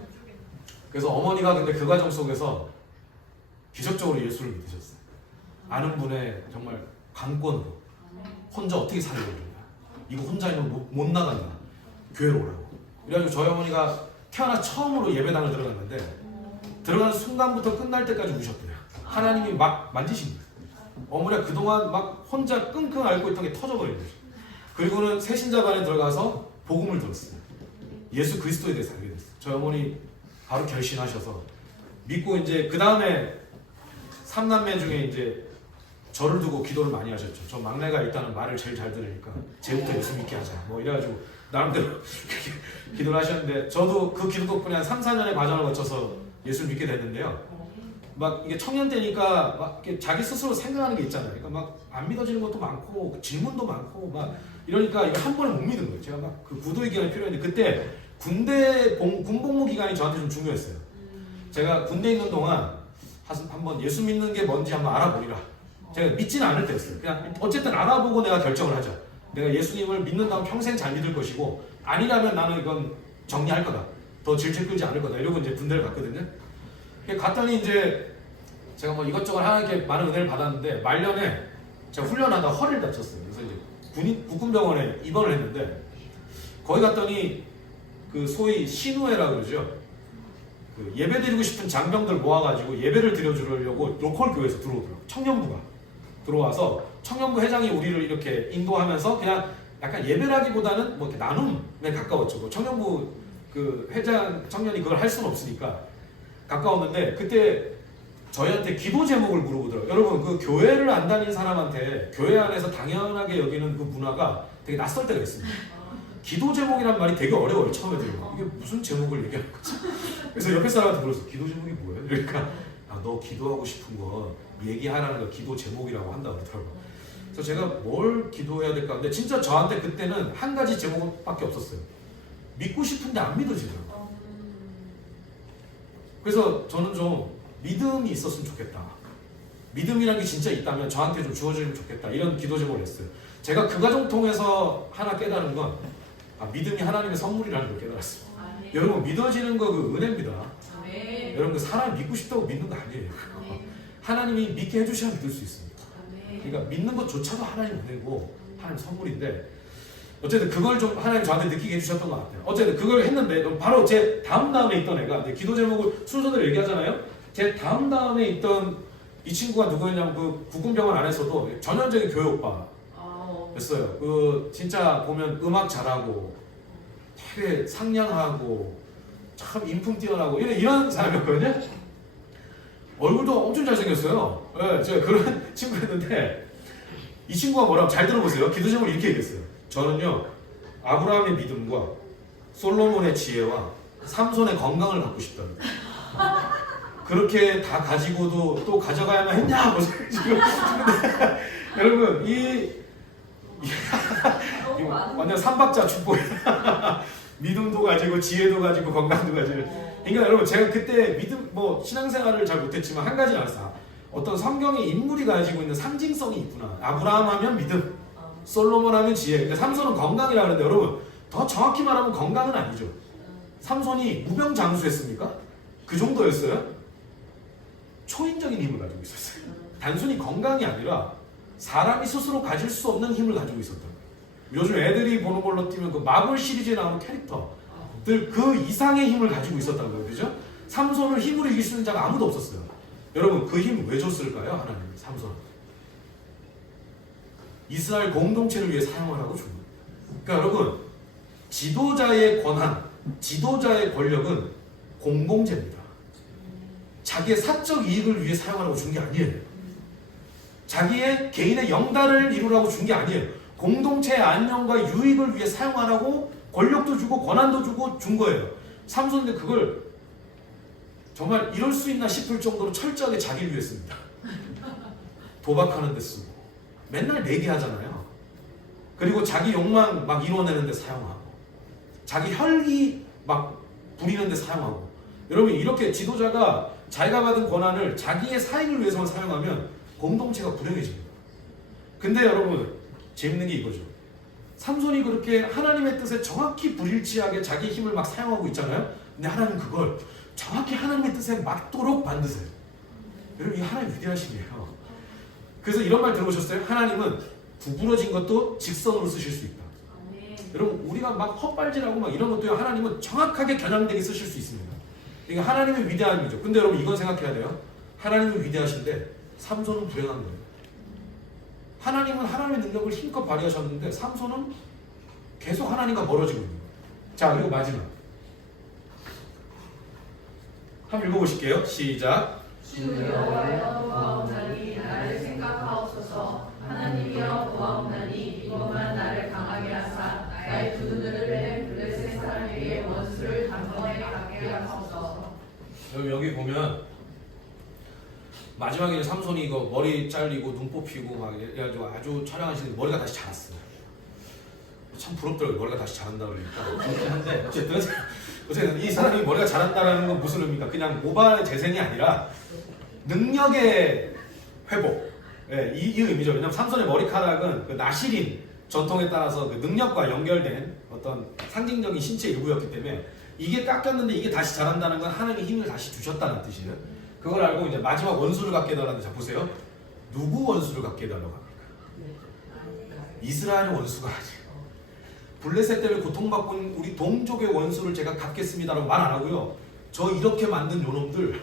그래서 어머니가 근데 그 과정 속에서 기적적으로 예수를 믿으셨어요. 아는 분의 정말 강권으로 혼자 어떻게 살려고 그러냐. 이거 혼자이면 못 나간다. 교회로 오라고. 그래가지고 저희 어머니가 태어나 처음으로 예배당을 들어갔는데 들어가는 순간부터 끝날 때까지 우셨대요. 하나님이 막 만지신 거예요. 어머니가 그동안 막 혼자 끙끙 앓고 있던 게 터져버린 거죠. 그리고는 새신자반에 들어가서 복음을 들었어요. 예수 그리스도에 대해서 알게 됐어요. 저희 어머니 바로 결심하셔서 믿고 이제 그 다음에 3남매 중에 이제 저를 두고 기도를 많이 하셨죠. 저 막내가 일단은 말을 제일 잘 들으니까 쟤부터 예수 믿게 하자. 이래가지고 나름대로 기도를 하셨는데 저도 그 기도 덕분에 한 3, 4년의 과정을 거쳐서 예수를 믿게 됐는데요. 막 이게 청년 때니까 막 이렇게 자기 스스로 생각하는 게 있잖아요. 그러니까 막 안 믿어지는 것도 많고 질문도 많고 막 이러니까 이거 한 번에 못 믿은 거예요. 제가 막 그 구도의 기간이 필요했는데 그때 군복무 기간이 저한테 좀 중요했어요. 제가 군대에 있는 동안 한번 예수 믿는 게 뭔지 한번 알아보리라. 제가 믿지는 않을 때였어요. 그냥 어쨌든 알아보고 내가 결정을 하자. 내가 예수님을 믿는다면 평생 잘 믿을 것이고 아니라면 나는 이건 정리할 거다. 더 질질 끌지 않을 거다. 이러고 이제 군대를 갔거든요. 갔더니 이제 제가 이것저것 하나님께 많은 은혜를 받았는데 말년에 제가 훈련하다 허리를 다쳤어요. 그래서 이제 국군병원에 입원을 했는데 거기 갔더니 그 소위 신우회라 그러죠. 그 예배 드리고 싶은 장병들 모아가지고 예배를 드려주려고 로컬 교회에서 들어오더라고요. 청년부가 들어와서 청년부 회장이 우리를 이렇게 인도하면서 그냥 약간 예배라기보다는 이렇게 나눔에 가까웠죠. 청년부 그 회장 청년이 그걸 할 수는 없으니까 가까웠는데 그때 저희한테 기도 제목을 물어보더라고요. 여러분 그 교회를 안 다니는 사람한테 교회 안에서 당연하게 여기는 그 문화가 되게 낯설 때가 있습니다. 기도 제목이란 말이 되게 어려워요. 처음에 들으면 이게 무슨 제목을 얘기하는 거지? 그래서 옆에 사람한테 물었어. 기도 제목이 뭐예요? 그러니까 너 기도하고 싶은 거 얘기하라는 거 기도 제목이라고 한다고 그러더라고요. 그래서 제가 뭘 기도해야 될까 근데 진짜 저한테 그때는 한 가지 제목밖에 없었어요. 믿고 싶은데 안 믿어지더라고요. 그래서 저는 좀 믿음이 있었으면 좋겠다. 믿음이라는 게 진짜 있다면 저한테 좀 주어지면 좋겠다. 이런 기도 제목을 했어요. 제가 그 과정 통해서 하나 깨달은 건 믿음이 하나님의 선물이라는 걸 깨달았습니다. 아멘. 여러분 믿어지는 거 그 은혜입니다. 아멘. 여러분 그 사람 믿고 싶다고 믿는 거 아니에요. 아멘. 하나님이 믿게 해주셔야 믿을 수 있습니다. 아멘. 그러니까 믿는 것조차도 하나님 은혜고 하나님 선물인데 어쨌든 그걸 좀 하나님 저한테 느끼게 해주셨던 것 같아요. 어쨌든 그걸 했는데 바로 제 다음에 있던 애가 이제 기도 제목을 순서대로 얘기하잖아요. 제 다음에 있던 이 친구가 누구였냐면 그 국군병원 안에서도 전형적인 교회 오빠였어요. 그 진짜 보면 음악 잘하고 되게 상냥하고 참 인품 뛰어나고 이런 사람이었거든요. 얼굴도 엄청 잘생겼어요. 네, 제가 그런 친구였는데 이 친구가 뭐라고 잘 들어보세요. 기도 제목을 이렇게 얘기했어요. 저는요 아브라함의 믿음과 솔로몬의 지혜와 삼손의 건강을 갖고 싶답니다. 그렇게 다 가지고도 또 가져가야만 했냐? 뭐 지금 여러분 이 완전 삼박자 축복이야. 믿음도 가지고 지혜도 가지고 건강도 가지고. 그러니까 여러분 제가 그때 믿음 뭐 신앙생활을 잘 못했지만 한 가지는 알았어. 어떤 성경의 인물이 가지고 있는 상징성이 있구나. 아브라함 하면 믿음, 솔로몬 하면 지혜. 근데 삼손은 건강이라 그러는데 여러분 더 정확히 말하면 건강은 아니죠. 삼손이 무병장수했습니까? 그 정도였어요? 초인적인 힘을 가지고 있었어요. 단순히 건강이 아니라 사람이 스스로 가질 수 없는 힘을 가지고 있었던 거예요. 요즘 애들이 보는 걸로 뛰면 그 마블 시리즈에 나오는 캐릭터들 그 이상의 힘을 가지고 있었던 거예요. 그죠? 삼손을 힘으로 이길 수 있는 자가 아무도 없었어요. 여러분 그 힘 왜 줬을까요? 하나님 삼손 이스라엘 공동체를 위해 사용하라고 준 거예요. 그러니까 여러분 지도자의 권한, 지도자의 권력은 공공재입니다. 자기의 사적 이익을 위해 사용하라고 준 게 아니에요. 자기의 개인의 영달을 이루라고 준 게 아니에요. 공동체의 안녕과 유익을 위해 사용하라고 권력도 주고 권한도 주고 준 거예요. 삼손인데 그걸 정말 이럴 수 있나 싶을 정도로 철저하게 자기를 위해 씁니다. 도박하는 데 쓰고 맨날 내기하잖아요. 그리고 자기 욕망 막 이뤄내는 데 사용하고 자기 혈기 막 부리는 데 사용하고. 여러분 이렇게 지도자가 자기가 받은 권한을 자기의 사익을 위해서만 사용하면 공동체가 불행해집니다. 근데 여러분 재밌는 게 이거죠. 삼손이 그렇게 하나님의 뜻에 정확히 불일치하게 자기 힘을 막 사용하고 있잖아요. 근데 하나님은 그걸 정확히 하나님의 뜻에 맞도록 만드세요. 여러분 이 하나님 위대하시네요. 그래서 이런 말 들어보셨어요? 하나님은 구부러진 것도 직선으로 쓰실 수 있다. 여러분 우리가 막 헛발질하고 막 이런 것도 하나님은 정확하게 겨냥되게 쓰실 수 있습니다. 이게 하나님의 위대함이죠. 근데 여러분 이건 생각해야 돼요. 하나님은 위대하신데 삼손은 불행한 거예요. 하나님은 하나님의 능력을 힘껏 발휘하셨는데 삼손은 계속 하나님과 멀어지고 있는 거예요. 자 그리고 마지막 한번 읽어보실게요. 시작. 주 여호와여 보아옵나니 나를 생각하옵소서. 하나님이여 보아옵나니 이것만 나를 강하게 하사 나의 두 눈을 뺀 블레셋 사람에게 원수를 단번에 갖게 하소서. 여기 보면 마지막에 삼손이 이거 머리 잘리고 눈 뽑히고 막 이래가지고 아주 촬영하시는 머리가 다시 자랐어요. 참 부럽더라고요. 머리가 다시 자란다 그러니까. 근데 어쨌든 이 사람이 머리가 자란다라는 건 무슨 의미입니까? 그냥 모발의 재생이 아니라 능력의 회복. 예, 이 의미죠. 왜냐면 삼손의 머리카락은 그 나시린 전통에 따라서 그 능력과 연결된 어떤 상징적인 신체 일부였기 때문에 이게 깎였는데 이게 다시 자란다는 건 하나님의 힘을 다시 주셨다는 뜻이에요. 그걸 알고 이제 마지막 원수를 갖게 해달라는데 자 보세요. 누구 원수를 갖게 해달라고 합니까? 이스라엘의 원수가 아니에요. 블레셋 때문에 고통받고 있는 우리 동족의 원수를 제가 갚겠습니다라고 말 안 하고요. 저 이렇게 만든 요놈들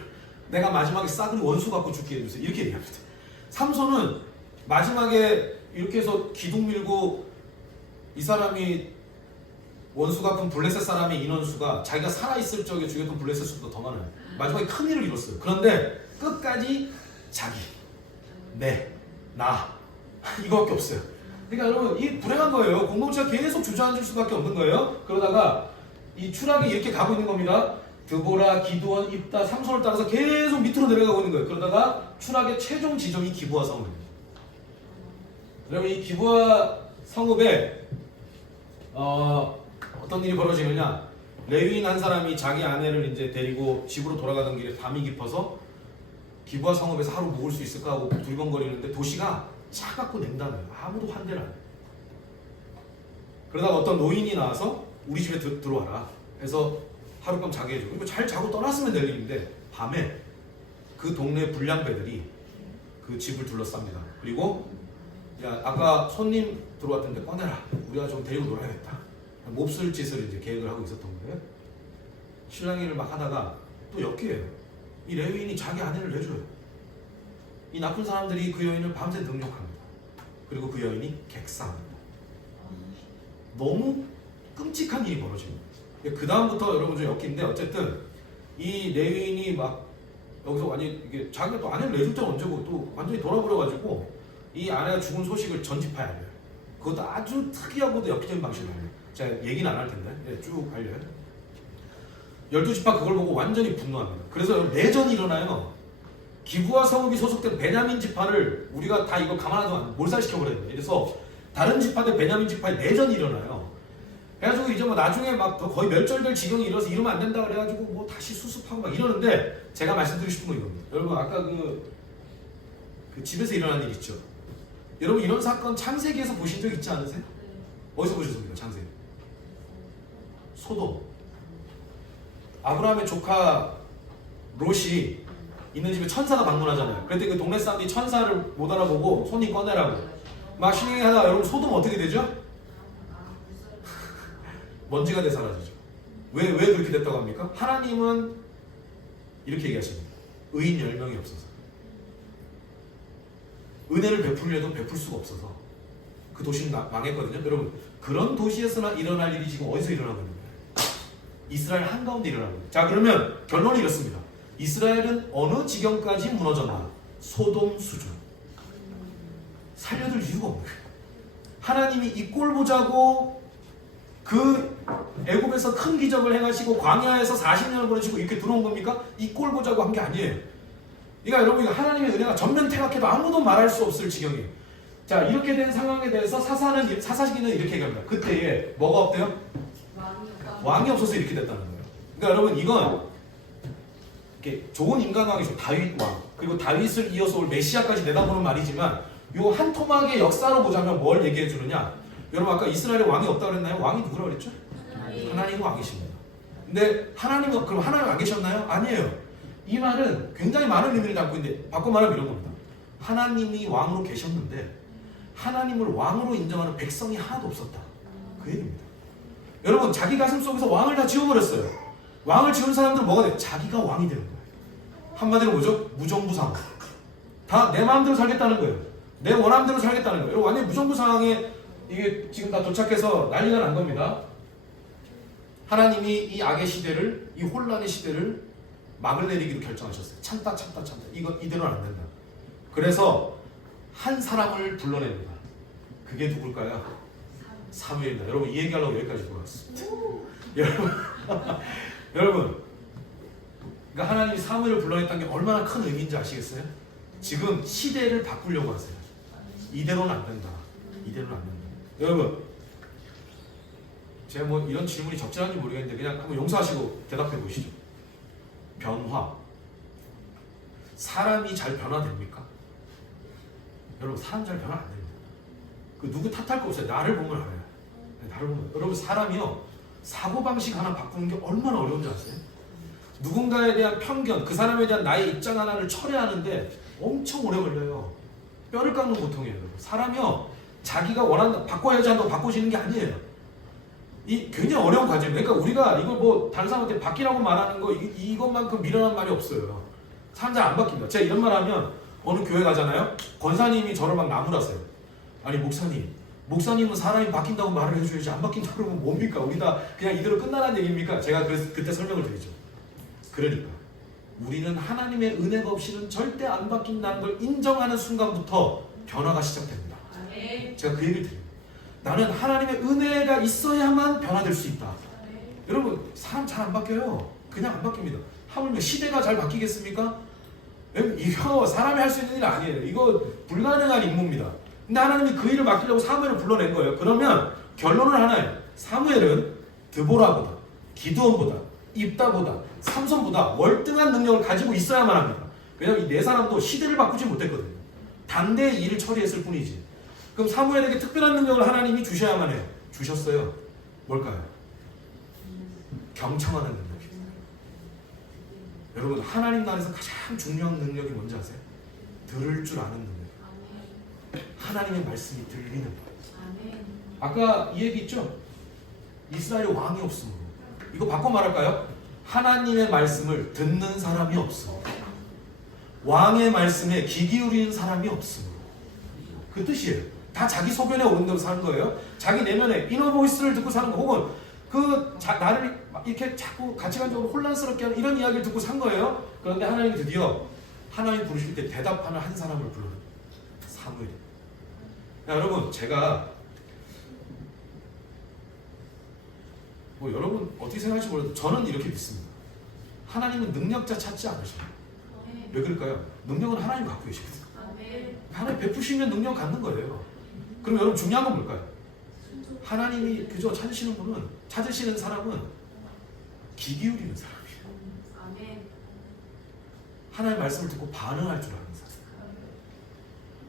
내가 마지막에 싸그리 원수 갖고 죽게 해주세요. 이렇게 얘기합니다. 삼손은 마지막에 이렇게 해서 기둥 밀고 이 사람이 원수 같은 블레셋 사람의 인원수가 자기가 살아있을 적에 죽였던 블레셋 수보다 더 많아요. 마지막에 큰 일을 이뤘어요. 그런데 끝까지 자기, 나 이거밖에 없어요. 그러니까 여러분 이 불행한 거예요. 공동체가 계속 주저앉을 수밖에 없는 거예요. 그러다가 이 추락이 이렇게 가고 있는 겁니다. 드보라, 기드온, 입다, 삼손을 따라서 계속 밑으로 내려가고 있는 거예요. 그러다가 추락의 최종 지점이 기브아 성읍입니다. 여러분 이 기브아 성읍에 어떤 일이 벌어지느냐? 레위인 한 사람이 자기 아내를 이제 데리고 집으로 돌아가던 길에 밤이 깊어서 기브아 성읍에서 하루 묵을 수 있을까 하고 두리번거리는데 도시가 차갑고 냉담해요. 아무도 환대를 안 해요. 그러다가 어떤 노인이 나와서 우리 집에 들어와라 해서 하룻밤 자게 해주고 이거 잘 자고 떠났으면 될 일인데 밤에 그 동네 불량배들이 그 집을 둘러쌉니다. 그리고 야 아까 손님 들어왔던데 꺼내라. 우리가 좀 데리고 놀아야겠다. 몹쓸 짓을 이제 계획을 하고 있었던 거예요. 신랑이를 막 하다가 또 엮여요. 이 레위인이 자기 아내를 내줘요. 이 나쁜 사람들이 그 여인을 밤새 능욕합니다. 그리고 그 여인이 객상합니다. 너무 끔찍한 일이 벌어집니다. 그 다음부터 여러분 좀 엮인데 어쨌든 이 레위인이 막 여기서 완전히 이게 자기가 또 아내를 내줄 때는 언제고 또 완전히 돌아버려가지고 이 아내가 죽은 소식을 전 지파에 알려요. 그것도 아주 특이하고도 엽기적인 방식으로 알려요. 제가 얘기는 안 할 텐데 네, 쭉 알려요. 12지파 그걸 보고 완전히 분노합니다. 그래서 내전이 일어나요. 기브와 성읍이 소속된 베냐민 지파를 우리가 다 이거 가만하면 몰살시켜버려야 돼요. 그래서 다른 지파 대 베냐민 지파에 내전이 일어나요. 그래가지고 이제 뭐 나중에 막 거의 멸절될 지경이 이뤄서 이러면 안 된다 그래가지고 뭐 다시 수습하고 막 이러는데 제가 말씀드리고 싶은 건 이겁니다. 여러분 아까 그 집에서 일어난 일 있죠. 여러분 이런 사건 창세기에서 보신 적 있지 않으세요? 어디서 보셨습니까? 창세기. 소돔. 아브라함의 조카 롯이 있는 집에 천사가 방문하잖아요. 그랬더니 그 동네 사람들이 천사를 못 알아보고 손님 꺼내라고 막 신행하다가 여러분 소돔 어떻게 되죠? 먼지가 돼 사라지죠. 왜 그렇게 됐다고 합니까? 하나님은 이렇게 얘기하십니다. 의인 10명이 없어서 은혜를 베풀려도 베풀 수가 없어서 그 도시는 망했거든요. 여러분 그런 도시에서나 일어날 일이 지금 어디서 일어나고 있는 거예요? 이스라엘 한가운데 일어나고 있는 거예요. 자 그러면 결론이 이렇습니다. 이스라엘은 어느 지경까지 무너졌나? 소돔 수준. 살려둘 이유가 없는 거예요. 하나님이 이 꼴 보자고 그 애굽에서 큰 기적을 행하시고 광야에서 40년을 보내시고 이렇게 들어온 겁니까? 이 꼴 보자고 한 게 아니에요. 그러니까 여러분 하나님의 은혜가 전면 퇴각해도 아무도 말할 수 없을 지경이에요. 자 이렇게 된 상황에 대해서 사사시기는 이렇게 얘기합니다. 그때에 뭐가 없대요? 왕이 없어서 이렇게 됐다는 거예요. 그러니까 여러분 이건 이렇게 좋은 인간왕이죠. 다윗 왕 그리고 다윗을 이어서 올 메시아까지 내다보는 말이지만 요 한 토막의 역사로 보자면 뭘 얘기해 주느냐? 여러분 아까 이스라엘에 왕이 없다고 그랬나요? 왕이 누구라고 그랬죠? 하나님은 왕이십니다. 근데 하나님은 그럼 하나님 안 계셨나요? 아니에요. 이 말은 굉장히 많은 의미를 담고 있는데 바꿔 말하면 이런 겁니다. 하나님이 왕으로 계셨는데 하나님을 왕으로 인정하는 백성이 하나도 없었다. 그 얘기입니다. 여러분 자기 가슴 속에서 왕을 다 지워버렸어요. 왕을 지운 사람들은 뭐가 돼? 자기가 왕이 되는 거예요. 한마디로 뭐죠? 무정부상. 다 내 마음대로 살겠다는 거예요. 내 원함대로 살겠다는 거예요. 완전히 무정부상에 이게 지금 다 도착해서 난리가 난 겁니다. 하나님이 이 악의 시대를, 이 혼란의 시대를 막을 내리기로 결정하셨어요. 참다. 이대로는 안 된다. 그래서 한 사람을 불러냅니다. 그게 누굴까요? 사무엘입니다. 여러분 이 얘기하려고 여기까지 돌아왔습니다. 여러분 그러니까 하나님이 사무엘을 불러냈다는 게 얼마나 큰 의미인지 아시겠어요? 지금 시대를 바꾸려고 하세요. 이대로는 안 된다. 이대로는 안 된다. 여러분 제가 뭐 이런 질문이 적절한지 모르겠는데 그냥 한번 용서하시고 대답해 보시죠. 변화. 사람이 잘 변화됩니까? 여러분 사람 잘 변화 안 됩니다. 그 누구 탓할 거 없어요. 나를 보면 알아요. 나를 보면. 여러분 사람이요 사고방식 하나 바꾸는 게 얼마나 어려운지 아세요? 누군가에 대한 편견, 그 사람에 대한 나의 입장 하나를 철회하는데 엄청 오래 걸려요. 뼈를 깎는 고통이에요. 사람이요 자기가 원한다 바꿔야지 한다고 바꿔지는 게 아니에요. 이 굉장히 어려운 과정이에요. 그러니까 우리가 이걸 뭐 다른 사람한테 바뀌라고 말하는 거 이것만큼 미련한 말이 없어요. 사람 잘 안 바뀝니다. 제가 이런 말 하면 어느 교회 가잖아요. 권사님이 저를 막 나무라세요. 아니 목사님은 사람이 바뀐다고 말을 해줘야지 안 바뀐다고 그러면 뭡니까? 우리 다 그냥 이대로 끝나라는 얘기입니까? 제가 그래서 그때 설명을 드리죠. 그러니까 우리는 하나님의 은혜가 없이는 절대 안 바뀐다는 걸 인정하는 순간부터 변화가 시작됩니다. 제가 그 얘기를 드립니다. 나는 하나님의 은혜가 있어야만 변화될 수 있다. 여러분 사람 잘 안 바뀌어요. 그냥 안 바뀝니다. 하물며 시대가 잘 바뀌겠습니까? 이거 사람이 할 수 있는 일 아니에요. 이거 불가능한 임무입니다. 근데 하나님이 그 일을 맡기려고 사무엘을 불러낸 거예요. 그러면 결론은 하나예요. 사무엘은 드보라보다, 기드온보다, 입다보다, 삼손보다 월등한 능력을 가지고 있어야만 합니다. 왜냐하면 이 네 사람도 시대를 바꾸지 못했거든요. 당대의 일을 처리했을 뿐이지. 그럼 사무엘에게 특별한 능력을 하나님이 주셔야만 해요. 주셨어요. 뭘까요? 경청하는 능력입니다. 여러분 하나님 나라에서 가장 중요한 능력이 뭔지 아세요? 들을 줄 아는 능력. 하나님의 말씀이 들리는 거예요. 아까 이 얘기 있죠? 이스라엘에 왕이 없으므로. 이거 바꿔 말할까요? 하나님의 말씀을 듣는 사람이 없으므로. 왕의 말씀에 귀 기울이는 사람이 없으므로. 그 뜻이에요. 다 자기 소견에 오른 대로 사는 거예요. 자기 내면에 이너 보이스를 듣고 사는 거, 혹은 나를 이렇게 자꾸 가치관적으로 혼란스럽게 하는 이런 이야기를 듣고 산 거예요. 그런데 하나님이 드디어 하나님 부르실 때 대답하는 한 사람을 불러요. 사무엘. 여러분 제가 여러분 어떻게 생각할지 몰라도 저는 이렇게 믿습니다. 하나님은 능력자 찾지 않으셔요. 왜 그럴까요? 능력은 하나님 갖고 계시거든요. 하나님 베푸시면 능력 갖는 거예요. 그럼 여러분 중요한 건 뭘까요? 하나님이 그저 찾으시는 사람은 귀 기울이는 사람이에요. 하나님의 말씀을 듣고 반응할 줄 아는 사람.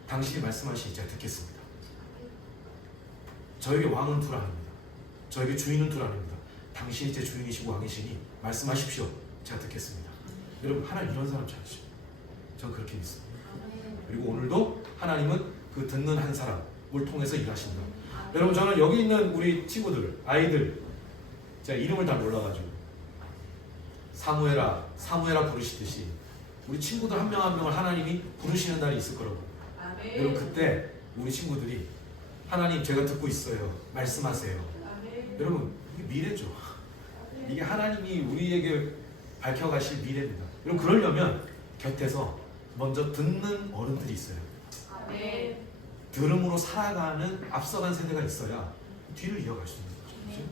당신이 말씀하시니 제가 듣겠습니다. 저에게 왕은 둘 아닙니다. 저에게 주인은 둘 아닙니다. 당신이 제 주인이시고 왕이시니 말씀하십시오. 제가 듣겠습니다. 여러분 하나님 이런 사람 찾으시죠. 저는 그렇게 믿습니다. 그리고 오늘도 하나님은 그 듣는 한 사람을 통해서 일하신다. 여러분 저는 여기 있는 우리 친구들, 아이들 제가 이름을 다 몰라가지고 사무엘아 부르시듯이 우리 친구들 한 명 한 명을 하나님이 부르시는 날이 있을 거라고. 여러분 그때 우리 친구들이 하나님 제가 듣고 있어요. 말씀하세요. 여러분 이게 미래죠. 이게 하나님이 우리에게 밝혀가실 미래입니다. 여러분 그러려면 곁에서 먼저 듣는 어른들이 있어요. 들음으로 살아가는 앞서간 세대가 있어야 뒤를 이어갈 수 있는 거죠.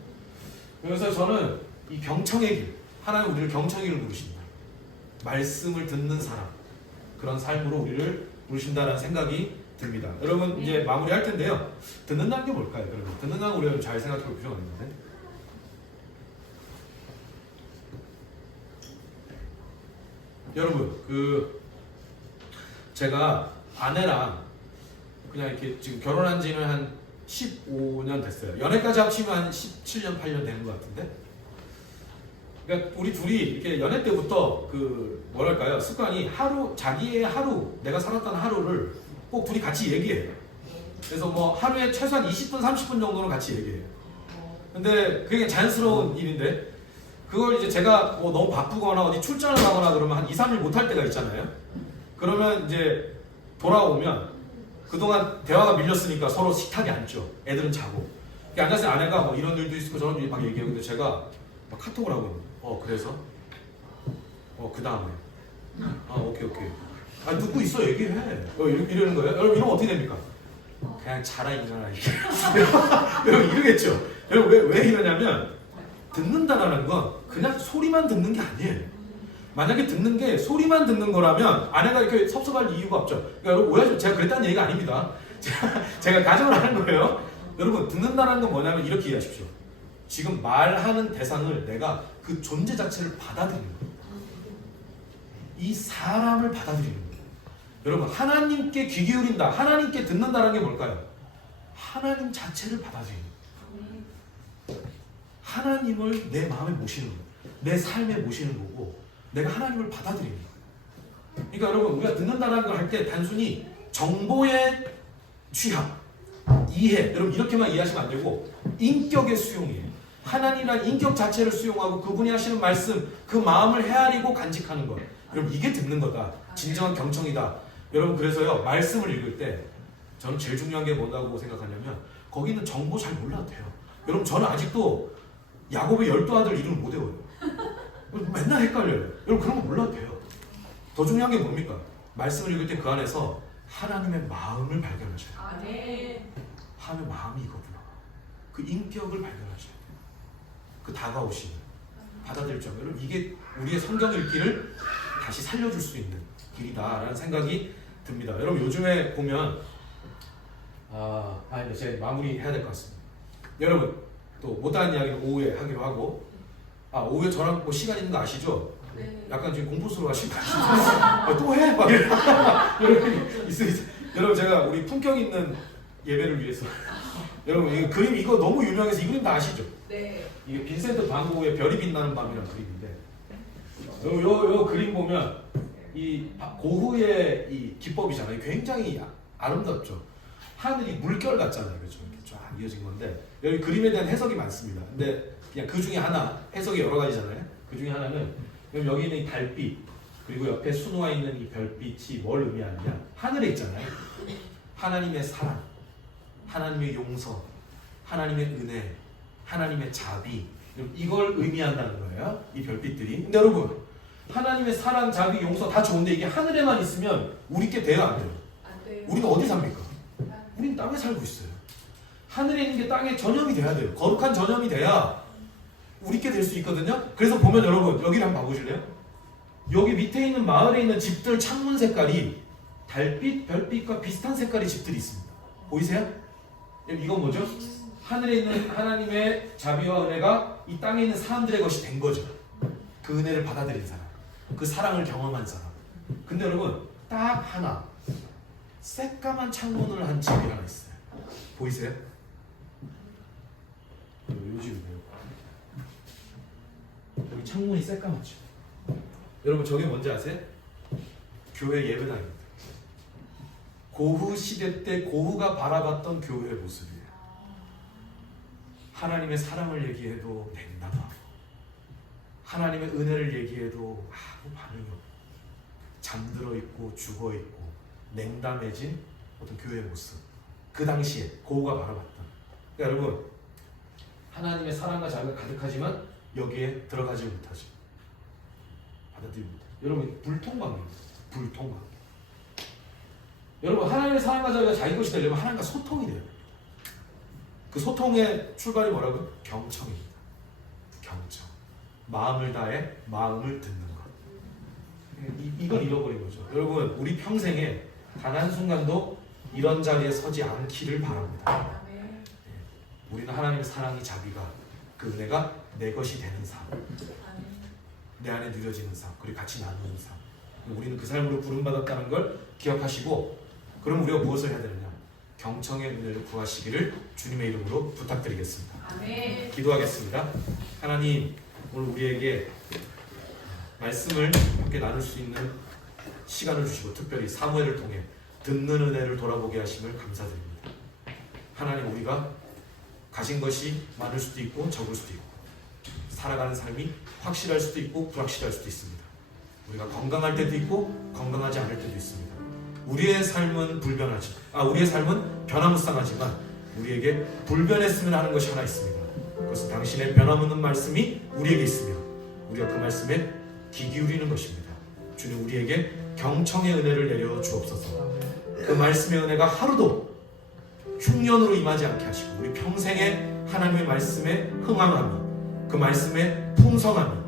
그래서 저는 이 경청의 길, 하나님 우리를 경청의 길을 부르신다. 말씀을 듣는 사람, 그런 삶으로 우리를 부르신다라는 생각이 듭니다. 여러분 이제 마무리할 텐데요. 듣는다는 게 뭘까요? 여러분 듣는다는 거 우리가 잘 생각해 볼 필요가 있는데, 여러분 제가 아내랑 그냥 이렇게 지금 결혼한 지는 한 15년 됐어요. 연애까지 합치면 한 17년, 8년 되는 것 같은데. 그러니까 우리 둘이 이렇게 연애 때부터 뭐랄까요? 습관이 자기의 하루, 내가 살았던 하루를 꼭 둘이 같이 얘기해요. 그래서 뭐 하루에 최소한 20분, 30분 정도는 같이 얘기해요. 근데 그게 자연스러운 일인데, 그걸 이제 제가 뭐 너무 바쁘거나 어디 출장을 가거나 그러면 한 2, 3일 못 할 때가 있잖아요. 그러면 이제 돌아오면 그동안 대화가 밀렸으니까 서로 식탁에 앉죠. 애들은 자고. 앉아서 아내가 뭐 이런 일도 있고 저런 일도 막 얘기하고, 근데 제가 막 카톡을 하고, 그래서? 그 다음에. 오케이. 듣고 있어, 얘기해. 이러는 거예요. 여러분, 이러면 어떻게 됩니까? 그냥 자라, 일어나. 여러분, 이러겠죠? 여러분, 왜 이러냐면, 듣는다라는 건 그냥 소리만 듣는 게 아니에요. 만약에 듣는 게 소리만 듣는 거라면 아내가 이렇게 섭섭할 이유가 없죠. 그러니까 여러분 오해하지 마세요. 제가 그랬다는 얘기가 아닙니다. 제가 가정을 하는 거예요. 여러분 듣는다는 건 뭐냐면 이렇게 이해하십시오. 지금 말하는 대상을 내가 그 존재 자체를 받아들이는 거예요. 이 사람을 받아들이는 거예요. 여러분 하나님께 귀 기울인다, 하나님께 듣는다는 게 뭘까요? 하나님 자체를 받아들이는 거예요. 하나님을 내 마음에 모시는 거예요. 내 삶에 모시는 거고, 내가 하나님을 받아들이는 거예요. 그러니까 여러분 우리가 듣는다는 걸 할 때 단순히 정보의 취합, 이해, 여러분 이렇게만 이해하시면 안 되고 인격의 수용이에요. 하나님이란 인격 자체를 수용하고 그분이 하시는 말씀, 그 마음을 헤아리고 간직하는 것. 여러분 이게 듣는 거다. 진정한 경청이다. 여러분 그래서요 말씀을 읽을 때 저는 제일 중요한 게 뭐라고 생각하냐면 거기는 정보 잘 몰라도 돼요. 여러분 저는 아직도 야곱의 12아들 이름을 못 외워요. 맨날 헷갈려요. 여러분 그런 거 몰라도 돼요. 더 중요한 게 뭡니까? 말씀을 읽을 때 그 안에서 하나님의 마음을 발견하셔야 돼요. 하나님의 마음이 이거구나. 그 인격을 발견하셔야 돼요. 그 다가오시는 받아들일 점. 여러분 이게 우리의 성경 읽기를 다시 살려줄 수 있는 길이다라는 생각이 듭니다. 여러분 요즘에 보면 이제 마무리 해야 될 것 같습니다. 여러분 또 못다한 이야기는 오후에 하기로 하고, 오후에 저랑 뭐 시간 있는 거 아시죠? 네. 약간 지금 공포스러워 하시는 거 아시죠? 또 해? 막 이런 있어. 여러분 제가 우리 품격 있는 예배를 위해서. 여러분 이 그림 이거 너무 유명해서 이 그림 다 아시죠? 네. 이게 빈센트 반 고흐의 별이 빛나는 밤이라는 그림인데 요 그림 보면 이 고흐의 이 기법이잖아요. 굉장히 아름답죠. 하늘이 물결 같잖아요. 그렇죠? 이렇게 쫙 이어진 건데 여기 그림에 대한 해석이 많습니다. 근데 그냥 그 중에 하나, 해석이 여러 가지잖아요. 그 중에 하나는 여기 있는 이 달빛 그리고 옆에 수놓아 있는 이 별빛이 뭘 의미하느냐? 하늘에 있잖아요. 하나님의 사랑, 하나님의 용서, 하나님의 은혜, 하나님의 자비 이걸 의미한다는 거예요. 이 별빛들이. 근데 여러분 하나님의 사랑, 자비, 용서 다 좋은데 이게 하늘에만 있으면 우리께 돼요 안 돼요? 안 돼요. 우리는 어디 삽니까? 우리는 땅에 살고 있어요. 하늘에 있는 게 땅에 전염이 돼야 돼요. 거룩한 전염이 돼야 우리께 될 수 있거든요. 그래서 보면 여러분 여기를 한번 봐보실래요? 여기 밑에 있는 마을에 있는 집들 창문 색깔이 달빛, 별빛과 비슷한 색깔의 집들이 있습니다. 보이세요? 이건 뭐죠? 하늘에 있는 하나님의 자비와 은혜가 이 땅에 있는 사람들의 것이 된 거죠. 그 은혜를 받아들인 사람, 그 사랑을 경험한 사람. 근데 여러분 딱 하나 새까만 창문을 한 집이 하나 있어요. 보이세요? 요 집이에요. 여기 창문이 새까맣죠. 여러분 저게 뭔지 아세요? 교회 예배당입니다. 고흐 시대 때 고흐가 바라봤던 교회의 모습이에요. 하나님의 사랑을 얘기해도 냉담하고 하나님의 은혜를 얘기해도 아무 반응이 없고 잠들어 있고 죽어 있고 냉담해진 어떤 교회의 모습. 그 당시에 고흐가 바라봤던. 그러니까 여러분 하나님의 사랑과 자비가 가득하지만 여기에 들어가지 못하죠. 받아들이지 못해요. 여러분 불통관계입니다. 불통관계. 여러분 하나님의 사랑과 자비가 자기 것이 되려면 하나님과 소통이 돼요. 그 소통의 출발이 뭐라고요? 경청입니다. 경청. 마음을 다해 마음을 듣는 것. 이걸 잃어버린 거죠. 여러분 우리 평생에 단 한순간도 이런 자리에 서지 않기를 바랍니다. 아멘. 우리는 하나님의 사랑이 자비가 그 은혜가 내 것이 되는 삶, 아멘. 내 안에 누려지는 삶, 그리고 같이 나누는 삶. 우리는 그 삶으로 부름받았다는 걸 기억하시고 그럼 우리가 무엇을 해야 되느냐? 경청의 은혜를 구하시기를 주님의 이름으로 부탁드리겠습니다. 아멘. 기도하겠습니다. 하나님 오늘 우리에게 말씀을 함께 나눌 수 있는 시간을 주시고 특별히 사무엘을 통해 듣는 은혜를 돌아보게 하심을 감사드립니다. 하나님 우리가 가진 것이 많을 수도 있고 적을 수도 있고 살아가는 삶이 확실할 수도 있고 불확실할 수도 있습니다. 우리가 건강할 때도 있고 건강하지 않을 때도 있습니다. 우리의 삶은 우리의 삶은 변화무쌍하지만 우리에게 불변했으면 하는 것이 하나 있습니다. 그것은 당신의 변함없는 말씀이 우리에게 있으며 우리가 그 말씀에 귀 기울이는 것입니다. 주님 우리에게 경청의 은혜를 내려 주옵소서. 그 말씀의 은혜가 하루도 흉년으로 임하지 않게 하시고 우리 평생에 하나님의 말씀에 흥함함이 그 말씀에 풍성함이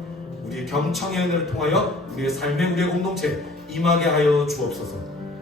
우리의 경청의 은혜를 통하여 우리의 삶에 우리의 공동체에 임하게 하여 주옵소서.